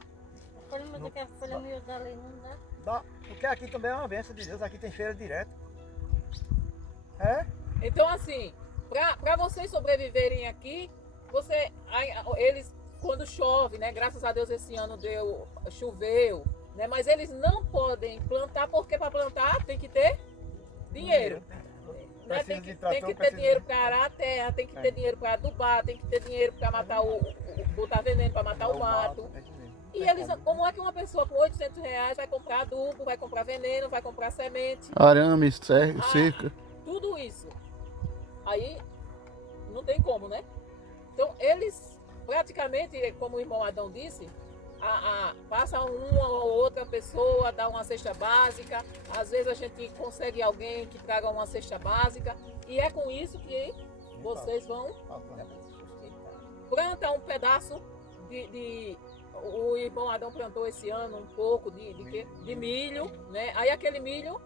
O problema é que a folha miúda ali não dá. Dá. Porque aqui também é uma bênção de Deus. Aqui tem feira direto. É? Então, assim, para vocês sobreviverem aqui, eles, quando chove, né? Graças a Deus esse ano choveu, né? Mas eles não podem plantar, porque para plantar tem que ter dinheiro. Né? Tem que ter dinheiro para arar a terra, tem que ter dinheiro para adubar, tem que ter dinheiro para matar botar veneno para matar o mato. E eles, como é que uma pessoa com R$ 800 vai comprar adubo, vai comprar veneno, vai comprar semente? Arame, cerca. Tudo isso. Aí não tem como, né? Então eles praticamente, como o irmão Adão disse, passa uma ou outra pessoa, dá uma cesta básica. Às vezes a gente consegue alguém que traga uma cesta básica. E é com isso que vocês vão plantar um pedaço o irmão Adão plantou esse ano um pouco de milho, né? Aí aquele milho,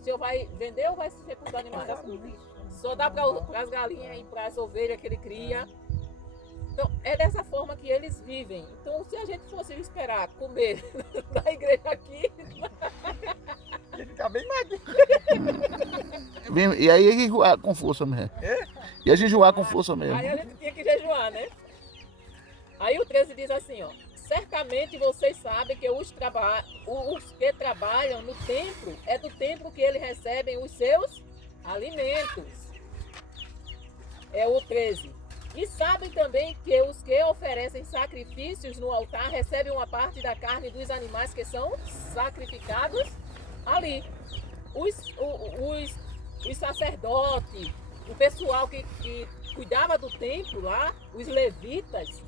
o senhor vai vender ou vai ser para os animais? Só dá para as galinhas e para as ovelhas que ele cria. Então, é dessa forma que eles vivem. Então, se a gente fosse esperar comer na igreja aqui... Ia ficar bem magrinho. E aí ia jejuar com força mesmo. Ia jejuar com força mesmo. Aí a gente tinha que jejuar, né? Aí o 13 diz assim, ó. Certamente vocês sabem que os que trabalham no templo, é do templo que eles recebem os seus alimentos. É o 13. E sabem também que os que oferecem sacrifícios no altar recebem uma parte da carne dos animais que são sacrificados ali. Os sacerdotes, o pessoal que cuidava do templo lá, os levitas,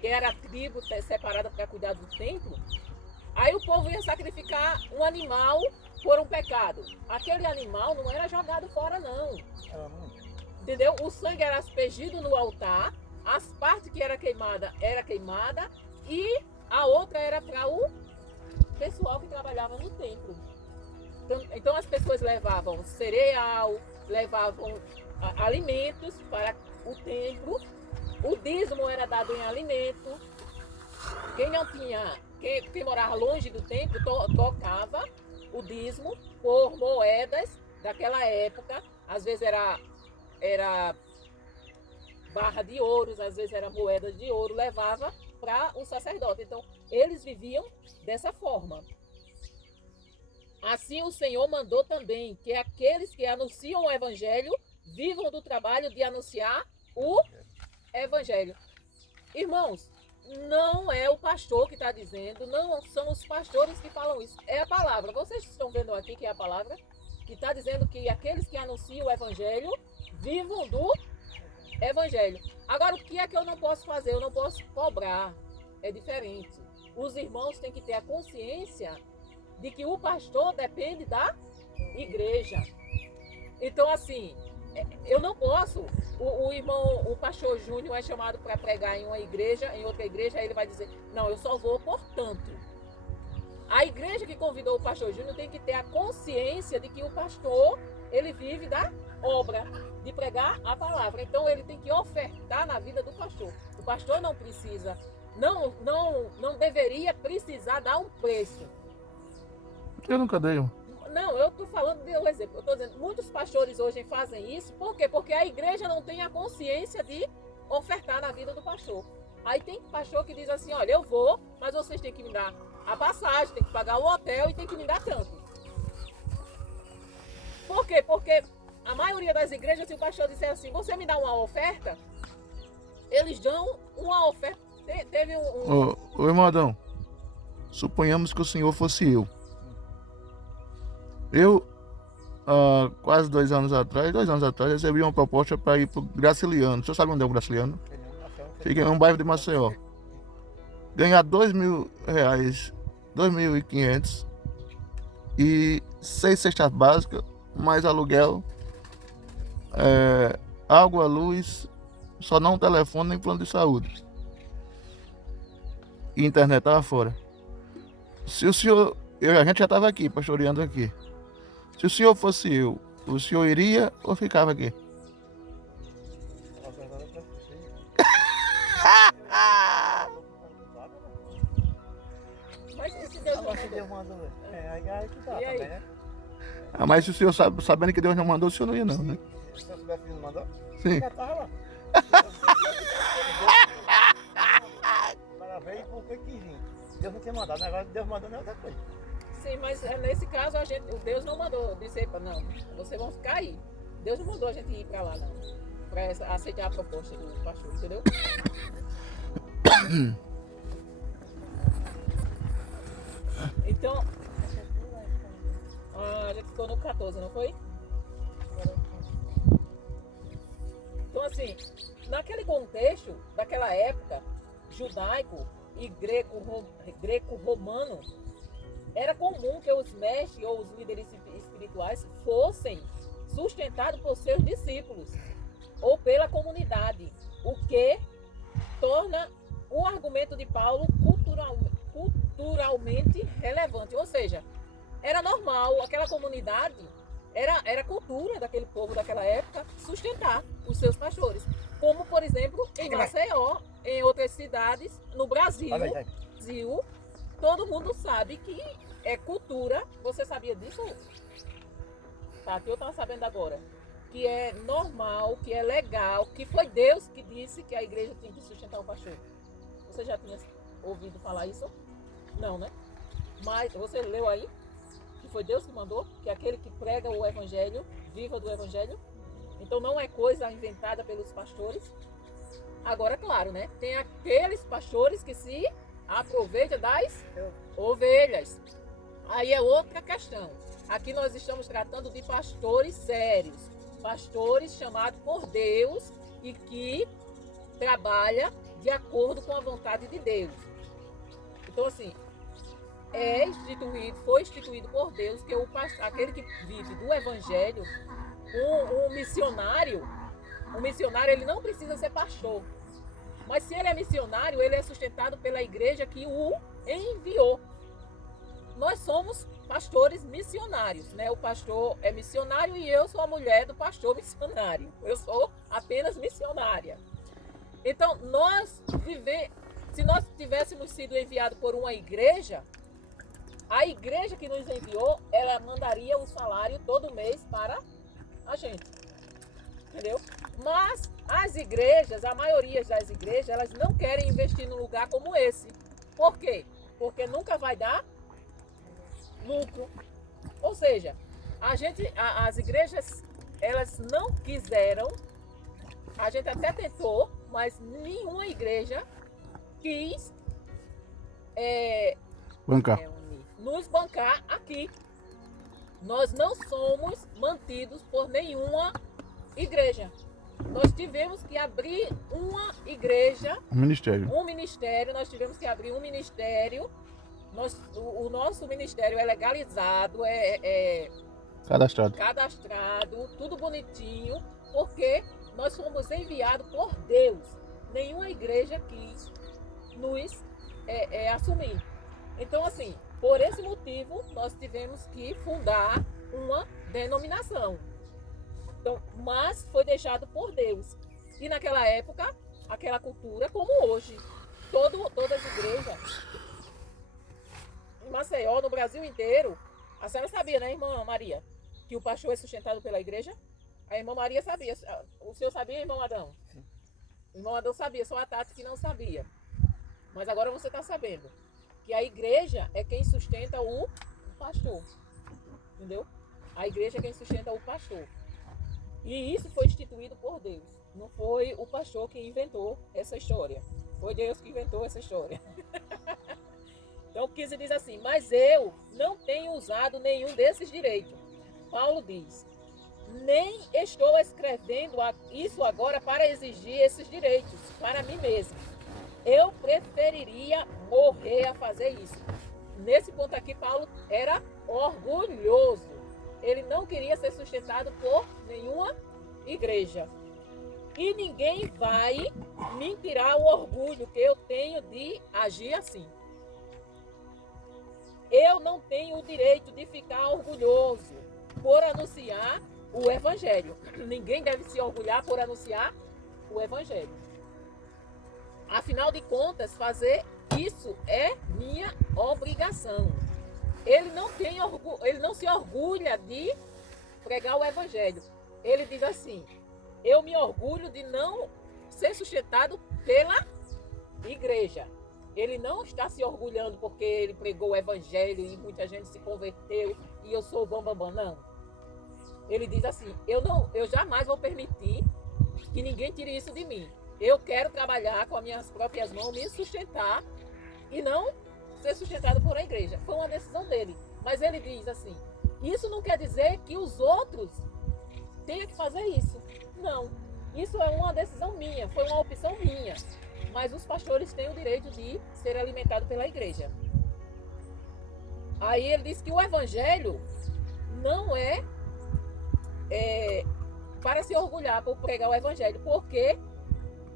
que era a tribo separada para cuidar do templo, aí o povo ia sacrificar um animal por um pecado. Aquele animal não era jogado fora, não. Entendeu? O sangue era aspergido no altar, as partes que era queimada e a outra era para o pessoal que trabalhava no templo. Então as pessoas levavam cereal, levavam alimentos para o templo. O dízimo era dado em alimento. Quem não tinha, quem morava longe do templo, tocava o dízimo por moedas daquela época. Às vezes era barra de ouros, às vezes era moedas de ouro, levava para o sacerdote. Então, eles viviam dessa forma. Assim o Senhor mandou também que aqueles que anunciam o evangelho vivam do trabalho de anunciar o evangelho. Irmãos, não é o pastor que está dizendo, não são os pastores que falam isso, é a palavra. Vocês estão vendo aqui que é a palavra que está dizendo que aqueles que anunciam o evangelho vivam do evangelho. Agora, o que é que eu não posso fazer? Eu não posso cobrar, é diferente. Os irmãos têm que ter a consciência de que o pastor depende da igreja. Então, assim, eu não posso, o pastor Júnior é chamado para pregar em uma igreja, em outra igreja, aí ele vai dizer, não, eu só vou por tanto. A igreja que convidou o pastor Júnior tem que ter a consciência de que o pastor, ele vive da obra, de pregar a palavra. Então ele tem que ofertar na vida do pastor. O pastor não precisa, não deveria precisar dar um preço. Eu nunca dei um. Não, eu estou falando de um exemplo. Eu estou dizendo, muitos pastores hoje fazem isso. Por quê? Porque a igreja não tem a consciência de ofertar na vida do pastor. Aí tem pastor que diz assim, olha, eu vou, mas vocês têm que me dar a passagem, tem que pagar o hotel e tem que me dar tanto. Por quê? Porque a maioria das igrejas, se o pastor disser assim, você me dá uma oferta, eles dão uma oferta. Teve Ô, irmão Adão, suponhamos que o senhor fosse eu. Eu, quase 2 anos atrás, recebi uma proposta para ir para o Graciliano. O senhor sabe onde é o Graciliano? Fica em um bairro de Maceió. Ganhar R$2.000, 2.500 e 6 cestas básicas mais aluguel, água, luz, só não telefone nem plano de saúde. E internet estava fora. Se o senhor, a gente já estava aqui, pastoreando aqui. Se o senhor fosse eu, o senhor iria ou ficava aqui? Mas e se Deus não Se Deus mandou? mandou, aí que tá, E aí? também, né? Mas se o senhor sabendo que Deus não mandou, o senhor não ia não, né? Se eu soubesse que não mandou, Sim. já tava lá. O cara veio porque quis vir. Deus não tinha mandado, agora Deus mandando é outra coisa. Sim, mas nesse caso o Deus não mandou dizer para não, vocês vão ficar aí. Deus não mandou a gente ir para lá não, para aceitar a proposta do pastor, entendeu? Então, a gente ficou no 14, não foi? Então assim, naquele contexto, daquela época, judaico e greco-romano, era comum que os mestres ou os líderes espirituais fossem sustentados por seus discípulos ou pela comunidade, o que torna o argumento de Paulo culturalmente relevante. Ou seja, era normal, aquela comunidade, era cultura daquele povo daquela época sustentar os seus pastores. Como, por exemplo, em Maceió, em outras cidades, no Brasil, todo mundo sabe que é cultura. Você sabia disso? Tá, que eu estava sabendo agora. Que é normal, que é legal, que foi Deus que disse que a igreja tinha que sustentar o pastor. Você já tinha ouvido falar isso? Não, né? Mas você leu aí? Que foi Deus que mandou? Que aquele que prega o evangelho, viva do evangelho? Então não é coisa inventada pelos pastores. Agora, claro, né? Tem aqueles pastores que se aproveitam das ovelhas. Aí é outra questão. Aqui nós estamos tratando de pastores sérios, pastores chamados por Deus e que trabalham de acordo com a vontade de Deus. Então, assim, foi instituído por Deus que aquele que vive do evangelho, um missionário ele não precisa ser pastor. Mas se ele é missionário, ele é sustentado pela igreja que o enviou. Nós somos pastores missionários, né? O pastor é missionário e eu sou a mulher do pastor missionário. Eu sou apenas missionária. Então, se nós tivéssemos sido enviados por uma igreja, a igreja que nos enviou, ela mandaria o salário todo mês para a gente. Entendeu? Mas as igrejas, a maioria das igrejas, elas não querem investir num lugar como esse. Por quê? Porque nunca vai dar lucro. Ou seja, as igrejas, elas não quiseram, a gente até tentou, mas nenhuma igreja quis nos bancar aqui. Nós não somos mantidos por nenhuma igreja. Nós tivemos que abrir uma igreja, um ministério, nós tivemos que abrir um ministério. O nosso ministério é legalizado, cadastrado, tudo bonitinho, porque nós fomos enviados por Deus. Nenhuma igreja quis nos assumir. Então, assim, por esse motivo, nós tivemos que fundar uma denominação. Então, mas foi deixado por Deus. E naquela época, aquela cultura, como hoje, todas as igrejas, em Maceió, no Brasil inteiro, a senhora sabia, né, irmã Maria, que o pastor é sustentado pela igreja? A irmã Maria sabia. O senhor sabia, irmão Adão? Sim. O irmão Adão sabia, só a Tati que não sabia. Mas agora você está sabendo que a igreja é quem sustenta o pastor. Entendeu? A igreja é quem sustenta o pastor. E isso foi instituído por Deus. Não foi o pastor que inventou essa história. Foi Deus que inventou essa história. Então, 15 diz assim: mas eu não tenho usado nenhum desses direitos. Paulo diz: nem estou escrevendo isso agora para exigir esses direitos para mim mesmo. Eu preferiria morrer a fazer isso. Nesse ponto aqui, Paulo era orgulhoso. ele não queria ser sustentado por nenhuma igreja. E ninguém vai me tirar o orgulho que eu tenho de agir assim. Eu não tenho o direito de ficar orgulhoso por anunciar o Evangelho. Ninguém deve se orgulhar por anunciar o Evangelho. Afinal de contas, fazer isso é minha obrigação. Ele não se orgulha de pregar o Evangelho. Ele diz assim: eu me orgulho de não ser sustentado pela igreja. Ele não está se orgulhando porque ele pregou o Evangelho e muita gente se converteu e eu sou o bambambam, não. Ele diz assim: eu jamais vou permitir que ninguém tire isso de mim. Eu quero trabalhar com as minhas próprias mãos, me sustentar e não ser sustentado por a igreja. Foi uma decisão dele. Mas ele diz assim: isso não quer dizer que os outros tenham que fazer isso. Não. Isso é uma decisão minha, foi uma opção minha. Mas os pastores têm o direito de ser alimentados pela igreja. Aí ele diz que o Evangelho não é para se orgulhar por pregar o Evangelho, porque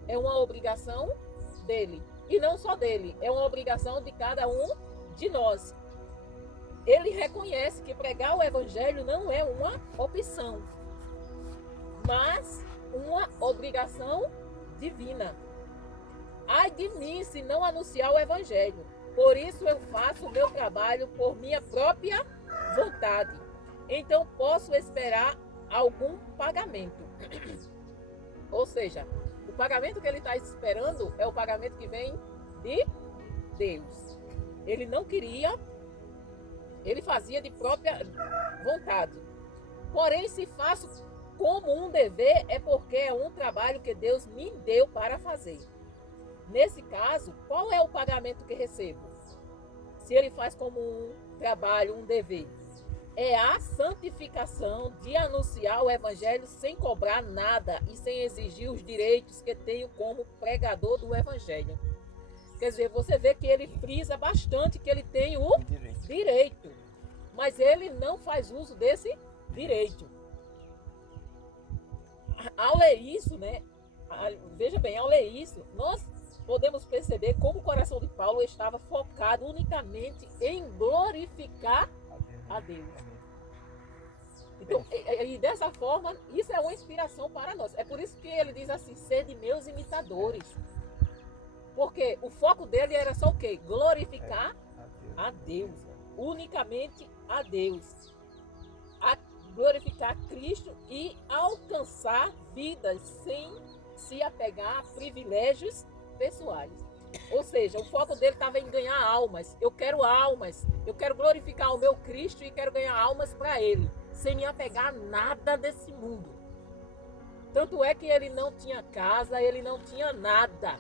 é uma obrigação dele. E não só dele, é uma obrigação de cada um de nós. Ele reconhece que pregar o Evangelho não é uma opção, mas uma obrigação divina. Ai de mim se não anunciar o Evangelho. Por isso eu faço o meu trabalho por minha própria vontade. Então posso esperar algum pagamento. Ou seja, o pagamento que ele está esperando é o pagamento que vem de Deus. Ele não queria, ele fazia de própria vontade. Porém, se faço como um dever, é porque é um trabalho que Deus me deu para fazer. Nesse caso, qual é o pagamento que recebo? Se ele faz como um trabalho, um dever, é a santificação de anunciar o Evangelho sem cobrar nada e sem exigir os direitos que tenho como pregador do Evangelho. Quer dizer, você vê que ele frisa bastante que ele tem o direito, mas ele não faz uso desse direito. Ao ler isso, né? Veja bem, ao ler isso, nós podemos perceber como o coração de Paulo estava focado unicamente em glorificar a Deus. Então, e dessa forma, isso é uma inspiração para nós. É por isso que ele diz assim: sede meus imitadores. Porque o foco dele era só o quê? Glorificar a Deus. Unicamente a Deus. Glorificar Cristo e alcançar vidas sem se apegar a privilégios pessoais. Ou seja, o foco dele estava em ganhar almas. Eu quero almas. Eu quero glorificar o meu Cristo e quero ganhar almas para ele, sem me apegar a nada desse mundo. Tanto é que ele não tinha casa, ele não tinha nada.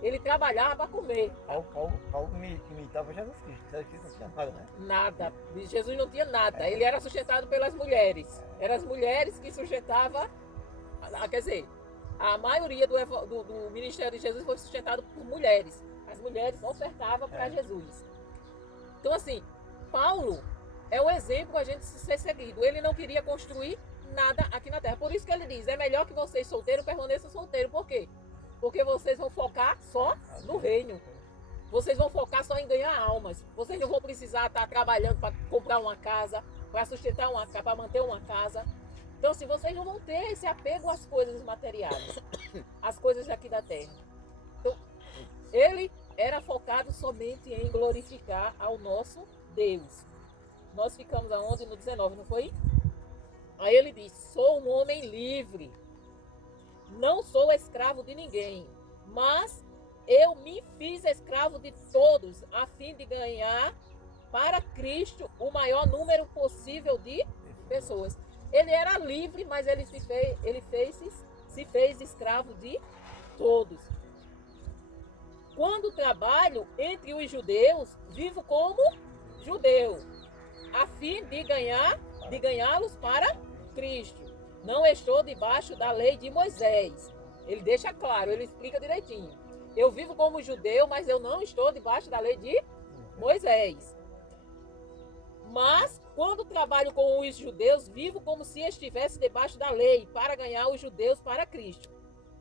Ele trabalhava para comer. Paulo imitava Jesus Cristo. Jesus Cristo não tinha nada, né? Nada. Jesus não tinha nada. Ele era sustentado pelas mulheres. Eram as mulheres que sustentavam. Quer dizer, a maioria do ministério de Jesus foi sustentado por mulheres. As mulheres ofertavam para Jesus. Então, assim, Paulo é o exemplo a gente ser seguido. Ele não queria construir nada aqui na terra. Por isso que ele diz: é melhor que vocês solteiros permaneçam solteiros. Por quê? Porque vocês vão focar só no reino. Vocês vão focar só em ganhar almas. Vocês não vão precisar estar trabalhando para comprar uma casa, para sustentar uma casa, para manter uma casa. Então, assim, vocês não vão ter esse apego às coisas materiais, às coisas daqui da terra. Então, ele era focado somente em glorificar ao nosso Deus. Nós ficamos aonde? No 19, não foi? Aí ele diz: sou um homem livre. Não sou escravo de ninguém, mas eu me fiz escravo de todos, a fim de ganhar para Cristo o maior número possível de pessoas. Ele era livre, mas ele se fez escravo de todos. Quando trabalho entre os judeus, vivo como judeu, a fim de ganhá-los para Cristo. Não estou debaixo da lei de Moisés. Ele deixa claro, ele explica direitinho. Eu vivo como judeu, mas eu não estou debaixo da lei de Moisés. Mas Quando trabalho com os judeus, vivo como se estivesse debaixo da lei, para ganhar os judeus para Cristo.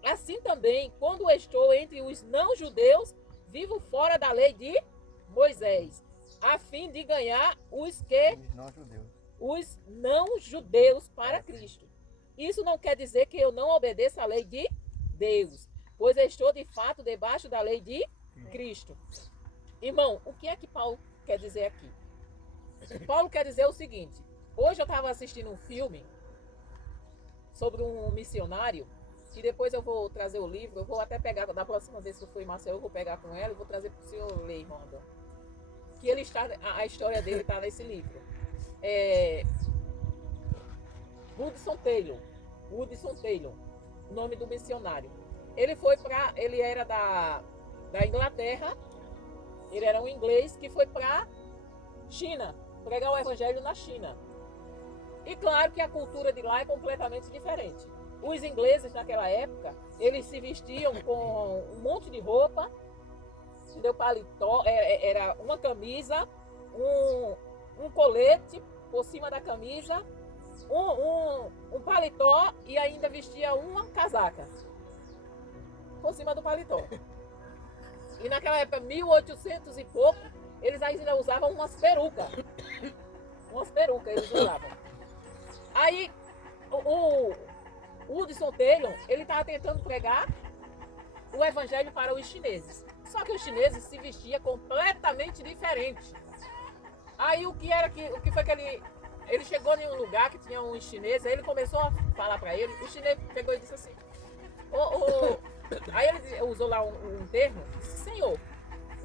Assim também, quando estou entre os não-judeus, vivo fora da lei de Moisés, a fim de ganhar os não-judeus para Cristo. Isso não quer dizer que eu não obedeça à lei de Deus, pois estou de fato debaixo da lei de Cristo. Irmão, o que é que Paulo quer dizer aqui? Paulo quer dizer o seguinte: hoje eu estava assistindo um filme sobre um missionário, que depois eu vou trazer o livro, eu vou até pegar, da próxima vez que eu for em Maceió, eu vou pegar com ela e vou trazer para o senhor ler, irmão. Que ele está, a história dele está nesse livro. Hudson Taylor, o nome do missionário. Ele era da Inglaterra, ele era um inglês que foi para China, pregar o evangelho na China. E claro que a cultura de lá é completamente diferente. Os ingleses naquela época, eles se vestiam com um monte de roupa, entendeu? Paletó, era uma camisa, um colete por cima da camisa, um paletó e ainda vestia uma casaca por cima do paletó. E naquela época, 1800 e pouco, eles ainda usavam umas perucas. Eles usavam. Aí, o Hudson Taylor, ele estava tentando pregar o evangelho para os chineses. Só que os chineses se vestiam completamente diferente. Aí, o que foi que ele chegou em um lugar que tinha uns chineses, aí ele começou a falar para ele, o chinês pegou e disse assim, aí ele usou lá um termo, disse, Senhor,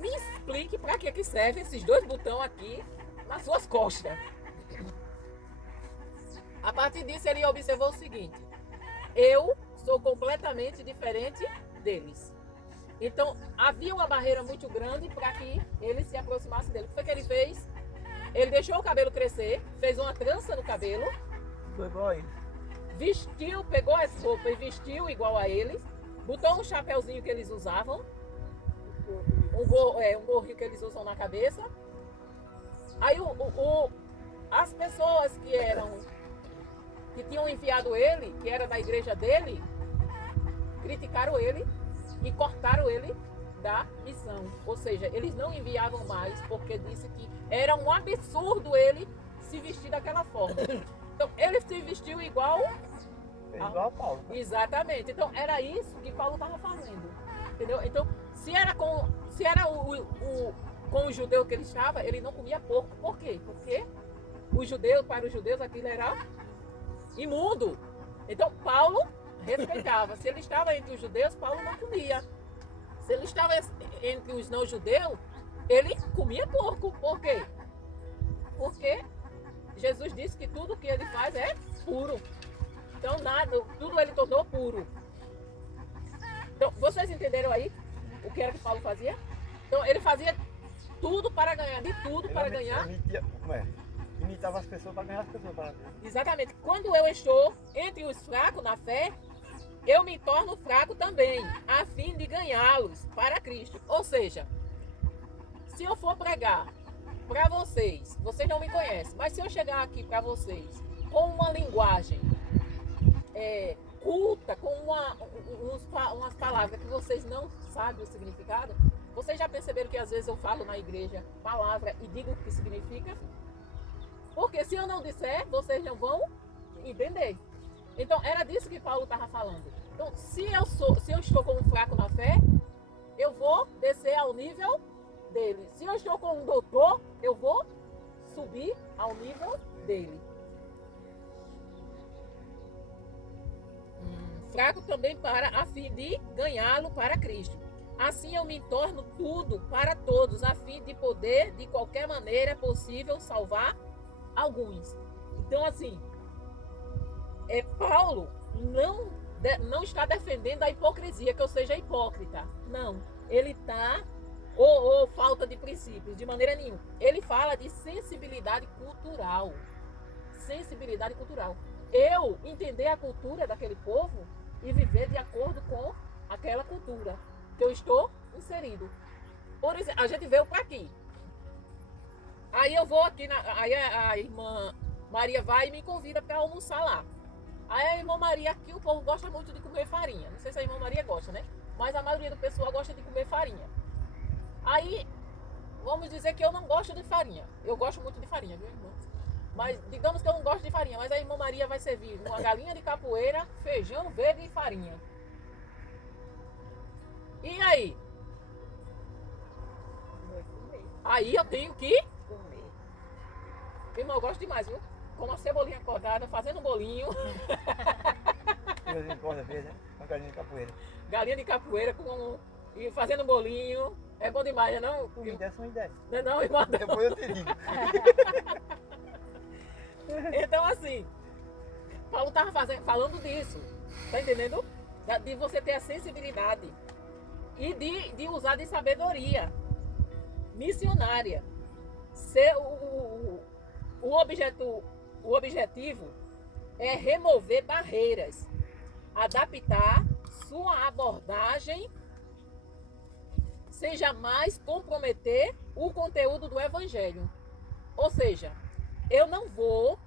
me explique para que servem esses dois botões aqui nas suas costas. A partir disso, ele observou o seguinte: eu sou completamente diferente deles. Então, havia uma barreira muito grande para que ele se aproximasse dele. O que foi que ele fez? Ele deixou o cabelo crescer, fez uma trança no cabelo, vestiu, pegou as roupas e vestiu igual a eles, botou um chapéuzinho que eles usavam, um gorrinho que eles usam na cabeça. Aí as pessoas que tinham enviado ele, que era da igreja dele, criticaram ele e cortaram ele da missão. Ou seja, eles não enviavam mais porque disse que era um absurdo ele se vestir daquela forma. Então ele se vestiu igual a Paulo. Exatamente. Então era isso que Paulo estava fazendo. Entendeu? Então, se era com o judeu que ele estava, ele não comia porco. Por quê? Porque para os judeus aquilo era imundo. Então Paulo respeitava. Se ele estava entre os judeus, Paulo não comia. Se ele estava entre os não-judeus, ele comia porco. Por quê? Porque Jesus disse que tudo que ele faz é puro. Então tudo ele tornou puro. Então, vocês entenderam aí o que era que Paulo fazia? Então, ele fazia tudo para ganhar, para ganhar. Imitava as pessoas para ganhar as pessoas. Exatamente. Quando eu estou entre os fracos na fé, eu me torno fraco também, a fim de ganhá-los para Cristo. Ou seja, se eu for pregar para vocês não me conhecem, mas se eu chegar aqui para vocês com uma linguagem culta, com umas palavras que vocês não sabem o significado, vocês já perceberam que às vezes eu falo na igreja palavra e digo o que significa? Porque se eu não disser, vocês não vão entender. Então, era disso que Paulo estava falando. Então, se eu estou com um fraco na fé, eu vou descer ao nível dele. Se eu estou com um doutor, eu vou subir ao nível dele. Fraco também a fim de ganhá-lo para Cristo. Assim eu me torno tudo para todos, a fim de poder, de qualquer maneira possível, salvar alguns. Então, assim, Paulo não está defendendo a hipocrisia, que eu seja hipócrita. Não. Ele está, ou falta de princípios, de maneira nenhuma. Ele fala de sensibilidade cultural. Sensibilidade cultural. Eu entender a cultura daquele povo e viver de acordo com aquela cultura que eu estou inserido. Por exemplo, a gente veio para aqui. Aí eu vou aqui, aí a irmã Maria vai e me convida para almoçar lá. Aí a irmã Maria, aqui o povo gosta muito de comer farinha. Não sei se a irmã Maria gosta, né? Mas a maioria do pessoal gosta de comer farinha. Aí, vamos dizer que eu não gosto de farinha. Eu gosto muito de farinha, viu, irmã? Mas digamos que eu não gosto de farinha. Mas a irmã Maria vai servir uma galinha de capoeira, feijão verde e farinha. E aí? Vou comer. Aí eu tenho que... Comer. Irmão, eu gosto demais, viu? Com uma cebolinha cortada, fazendo um bolinho. Eu gosto de né? Uma galinha de capoeira. Galinha de capoeira e fazendo um bolinho. É bom demais, né? Não, Me desse uma ideia. não, é não, irmão? Depois eu te digo. Então, assim, Paulo estava falando disso, tá entendendo? De você ter a sensibilidade e de usar de sabedoria missionária. Ser o objetivo é remover barreiras, adaptar sua abordagem sem jamais comprometer o conteúdo do evangelho. Ou seja, eu não vou,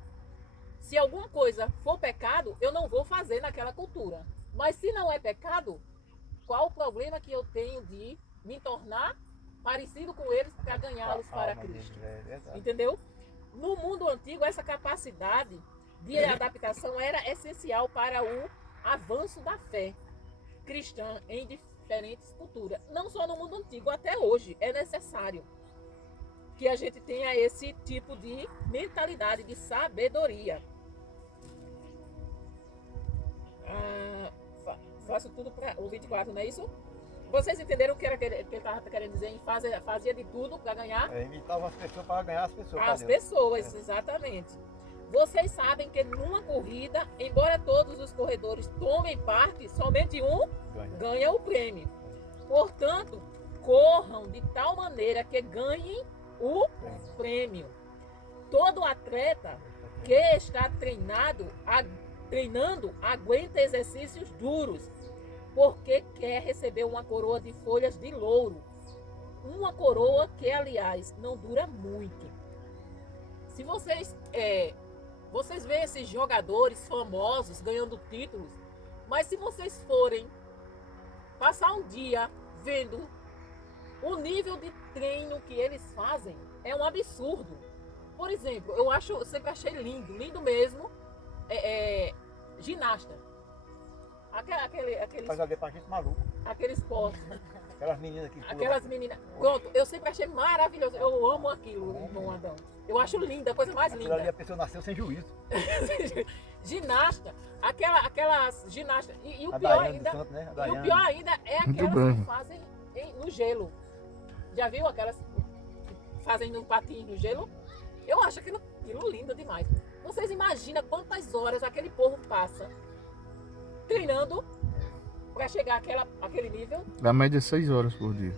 se alguma coisa for pecado, eu não vou fazer naquela cultura. Mas se não é pecado, qual o problema que eu tenho de me tornar parecido com eles para ganhá-los para Cristo? É verdade. Entendeu? No mundo antigo, essa capacidade de adaptação era essencial para o avanço da fé cristã em diferentes culturas. Não só no mundo antigo, até hoje é necessário que a gente tenha esse tipo de mentalidade, de sabedoria. Faço tudo para o 24, não é isso? Vocês entenderam o que ele estava querendo dizer? Fazia de tudo para ganhar? Imitava as pessoas para ganhar as pessoas. As pessoas, exatamente. Vocês sabem que numa corrida, embora todos os corredores tomem parte, somente um ganha o prêmio. Portanto, corram de tal maneira que ganhem o prêmio. Todo atleta que está treinando aguenta exercícios duros, porque quer receber uma coroa de folhas de louro. Uma coroa que, aliás, não dura muito. Se vocês veem esses jogadores famosos ganhando títulos, mas se vocês forem passar um dia vendo o nível de treino que eles fazem, é um absurdo. Por exemplo, eu sempre achei lindo mesmo, ginasta. Faz alguém pra gente maluco. Aquele esporte. Aquelas meninas que pulam. Aquelas meninas. Pronto, eu sempre achei maravilhoso. Eu amo aquilo, irmão Adão. Eu acho linda, a coisa mais Aquilo ali linda. a pessoa nasceu sem juízo. Ginasta, aquelas ginastas. E o A pior Daiane ainda. do Santo, né? A E o Daiane. pior ainda é Muito aquelas bem. que fazem no gelo. Já viu aquelas que fazem no patins no gelo? Eu acho aquilo lindo demais. Vocês imaginam quantas horas aquele povo passa treinando para chegar àquele nível? Da média 6 horas por dia.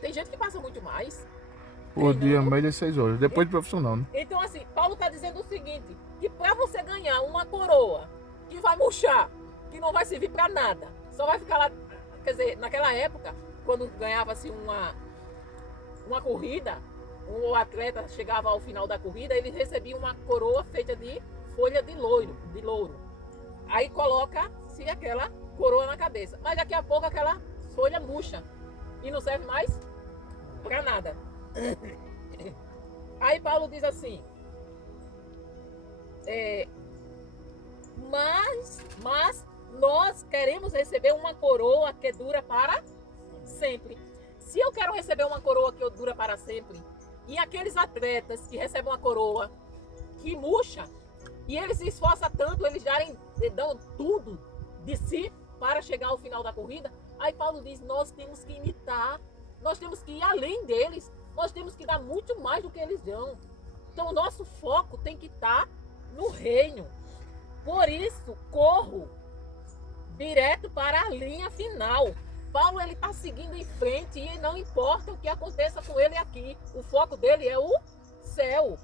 Tem gente que passa muito mais. Por dia, treinando. média 6 horas. Depois de profissional, né? Então, assim, Paulo está dizendo o seguinte, que para você ganhar uma coroa que vai murchar, que não vai servir para nada, só vai ficar lá, quer dizer, naquela época, quando ganhava-se uma corrida, o atleta chegava ao final da corrida, ele recebia uma coroa feita de folha de louro. Aí coloca-se aquela coroa na cabeça. Mas daqui a pouco aquela folha murcha e não serve mais para nada. Aí Paulo diz assim, mas nós queremos receber uma coroa que dura para sempre. Se eu quero receber uma coroa que dura para sempre, e aqueles atletas que recebem uma coroa que murcha, e eles se esforçam tanto, eles já dão tudo de si para chegar ao final da corrida, aí Paulo diz, nós temos que imitar, nós temos que ir além deles, nós temos que dar muito mais do que eles dão. Então o nosso foco tem que estar no reino. Por isso, corro direto para a linha final. Paulo ele está seguindo em frente e não importa o que aconteça com ele aqui. O foco dele é o céu.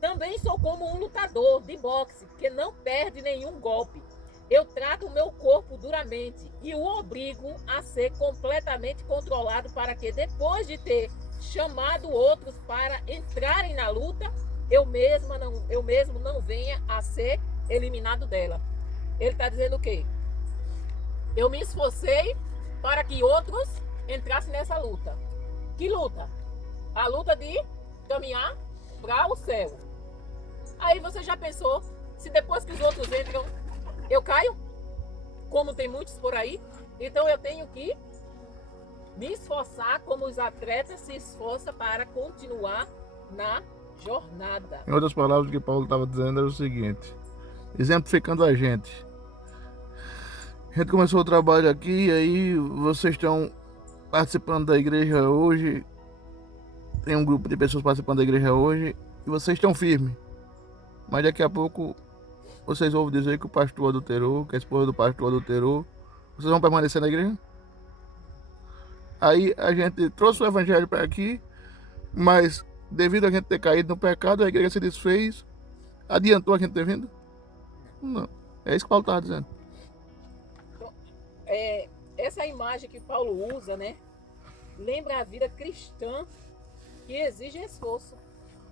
Também sou como um lutador de boxe que não perde nenhum golpe. Eu trato o meu corpo duramente e o obrigo a ser completamente controlado para que depois de ter chamado outros para entrarem na luta, eu mesmo não venha a ser eliminado dela. Ele está dizendo o quê? Eu me esforcei para que outros entrassem nessa luta. Que luta? A luta de caminhar para o céu. Aí você já pensou, se depois que os outros entram, eu caio? Como tem muitos por aí, então eu tenho que me esforçar como os atletas se esforçam para continuar na jornada. Em outras palavras, o que Paulo estava dizendo era o seguinte, exemplificando a gente. A gente começou o trabalho aqui, e aí vocês estão participando da igreja hoje, tem um grupo de pessoas participando da igreja hoje, e vocês estão firmes. Mas daqui a pouco vocês ouvem dizer que o pastor adulterou, que a esposa do pastor adulterou. Vocês vão permanecer na igreja? Aí a gente trouxe o evangelho para aqui, mas devido a gente ter caído no pecado, a igreja se desfez. Adiantou a gente ter vindo? Não. É isso que Paulo estava dizendo. Então, essa imagem que Paulo usa, né? Lembra a vida cristã que exige esforço.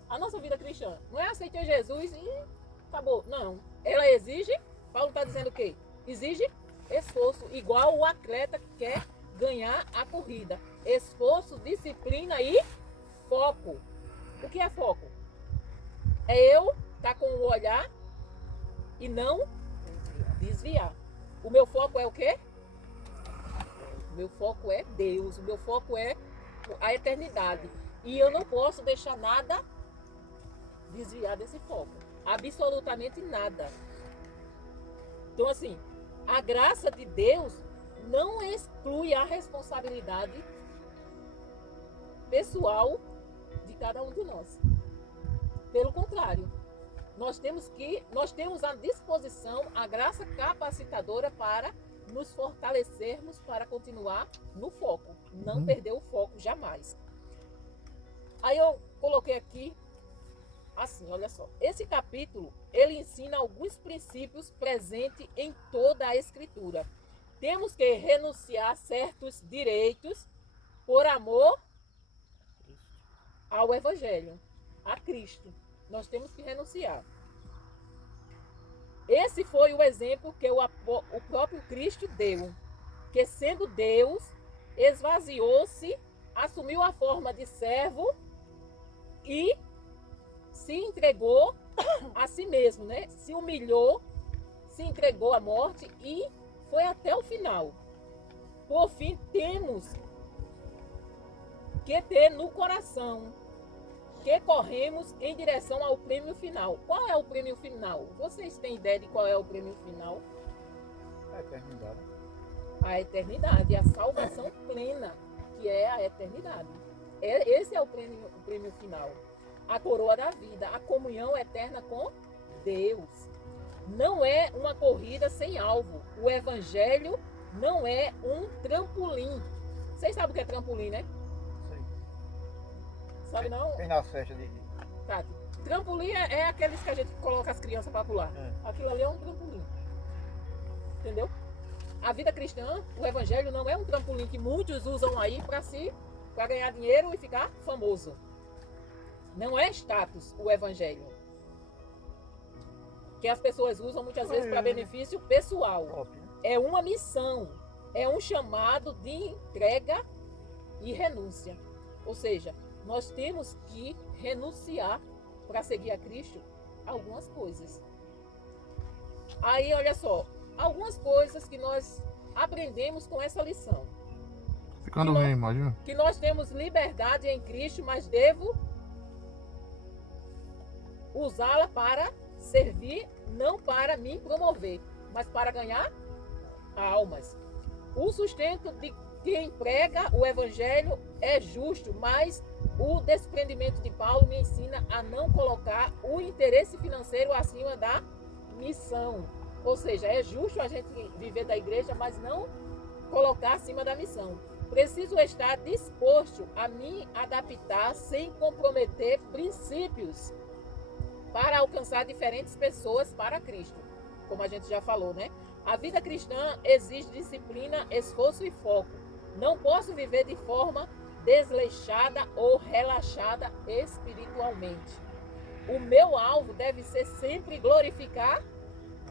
A nossa vida cristã não é aceitar Jesus e acabou. Não. Ela exige, Paulo está dizendo o quê? Exige esforço, igual o atleta que quer ganhar a corrida. Esforço, disciplina e foco. O que é foco? É eu estar com o olhar e não desviar. O meu foco é o quê? O meu foco é Deus. O meu foco é a eternidade. E eu não posso deixar nada desviar desse foco. Absolutamente nada. Então, assim, a graça de Deus não exclui a responsabilidade pessoal de cada um de nós. Pelo contrário, nós temos à disposição a graça capacitadora para nos fortalecermos para continuar no foco, não perder o foco jamais. Aí eu coloquei aqui assim, olha só. Esse capítulo, ele ensina alguns princípios presentes em toda a Escritura. Temos que renunciar a certos direitos por amor ao Evangelho, a Cristo. Nós temos que renunciar. Esse foi o exemplo que o próprio Cristo deu, que sendo Deus, esvaziou-se, assumiu a forma de servo e se entregou a si mesmo, né? Se humilhou, se entregou à morte e foi até o final. Por fim, temos que ter no coração que corremos em direção ao prêmio final. Qual é o prêmio final? Vocês têm ideia de qual é o prêmio final? A eternidade. A eternidade, a salvação plena, que é a eternidade. Esse é o prêmio final. A coroa da vida, a comunhão eterna com Deus. Não é uma corrida sem alvo. O evangelho não é um trampolim. Vocês sabem o que é trampolim, né? Sei. Sabe não? Tem nas festas de... Tá. Trampolim é aqueles que a gente coloca as crianças para pular. Aquilo ali é um trampolim. Entendeu? A vida cristã, o evangelho não é um trampolim que muitos usam aí para ganhar dinheiro e ficar famoso. Não é status o evangelho. Que as pessoas usam muitas vezes para benefício pessoal. É uma missão. É um chamado de entrega e renúncia. Ou seja, nós temos que renunciar para seguir a Cristo algumas coisas. Aí, olha só. Algumas coisas que nós aprendemos com essa lição. Ficando bem, imagina. Que nós temos liberdade em Cristo, mas devo usá-la para servir, não para me promover, mas para ganhar almas. O sustento de quem prega o evangelho é justo, mas o desprendimento de Paulo me ensina a não colocar o interesse financeiro acima da missão. Ou seja, é justo a gente viver da igreja, mas não colocar acima da missão. Preciso estar disposto a me adaptar sem comprometer princípios para alcançar diferentes pessoas para Cristo, como a gente já falou, né? A vida cristã exige disciplina, esforço e foco. Não posso viver de forma desleixada ou relaxada espiritualmente. O meu alvo deve ser sempre glorificar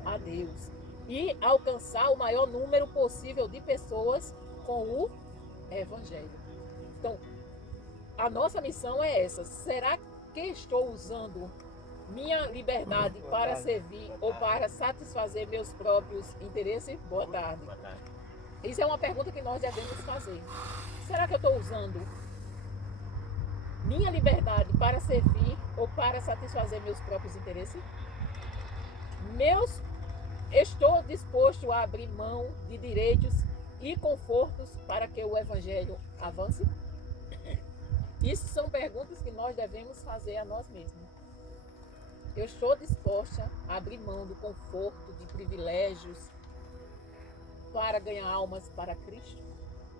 a Deus e alcançar o maior número possível de pessoas com o Evangelho. Então, a nossa missão é essa. Será que estou usando minha liberdade para servir ou para satisfazer meus próprios interesses? Boa tarde. Isso é uma pergunta que nós devemos fazer. Será que eu estou usando minha liberdade para servir ou para satisfazer meus próprios interesses? Estou disposto a abrir mão de direitos e confortos para que o Evangelho avance? Isso são perguntas que nós devemos fazer a nós mesmos. Eu estou disposta a abrir mão do conforto, de privilégios, para ganhar almas para Cristo,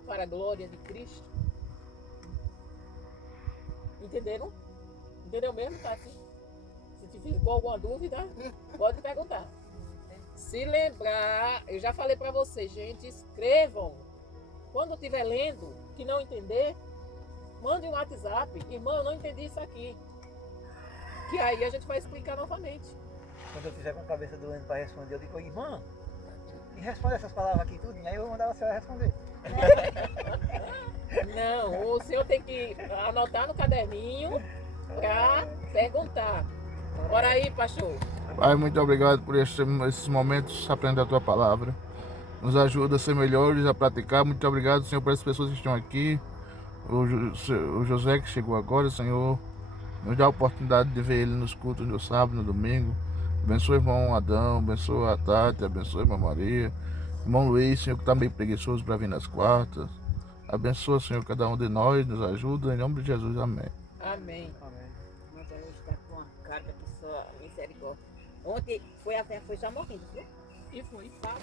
para a glória de Cristo? Entenderam? Entendeu mesmo, Tati? Se ficou alguma dúvida, pode perguntar. Se lembrar, eu já falei para vocês, gente, escrevam. Quando estiver lendo, que não entender, mande um WhatsApp. Irmão, eu não entendi isso aqui. Que aí a gente vai explicar novamente. Quando eu estiver com a cabeça doendo para responder, eu digo, irmã, me responde essas palavras aqui tudo, aí eu vou mandar a senhora responder. Não, o senhor tem que anotar no caderninho para perguntar. Bora aí, pastor. Pai, muito obrigado por esses momentos aprendendo a tua palavra. Nos ajuda a ser melhores, a praticar. Muito obrigado, Senhor, por essas pessoas que estão aqui. O José que chegou agora, Senhor, nos dá a oportunidade de ver ele nos cultos no sábado, no domingo. Abençoe o irmão Adão, abençoe a Tati, abençoe a irmã Maria. Irmão Luiz, Senhor, que está meio preguiçoso para vir nas quartas. Abençoa, Senhor, cada um de nós, nos ajuda. Em nome de Jesus, amém. Amém. Mas ela está com uma carga que só misericórdia. Ontem foi só morrendo, viu? E foi, tá?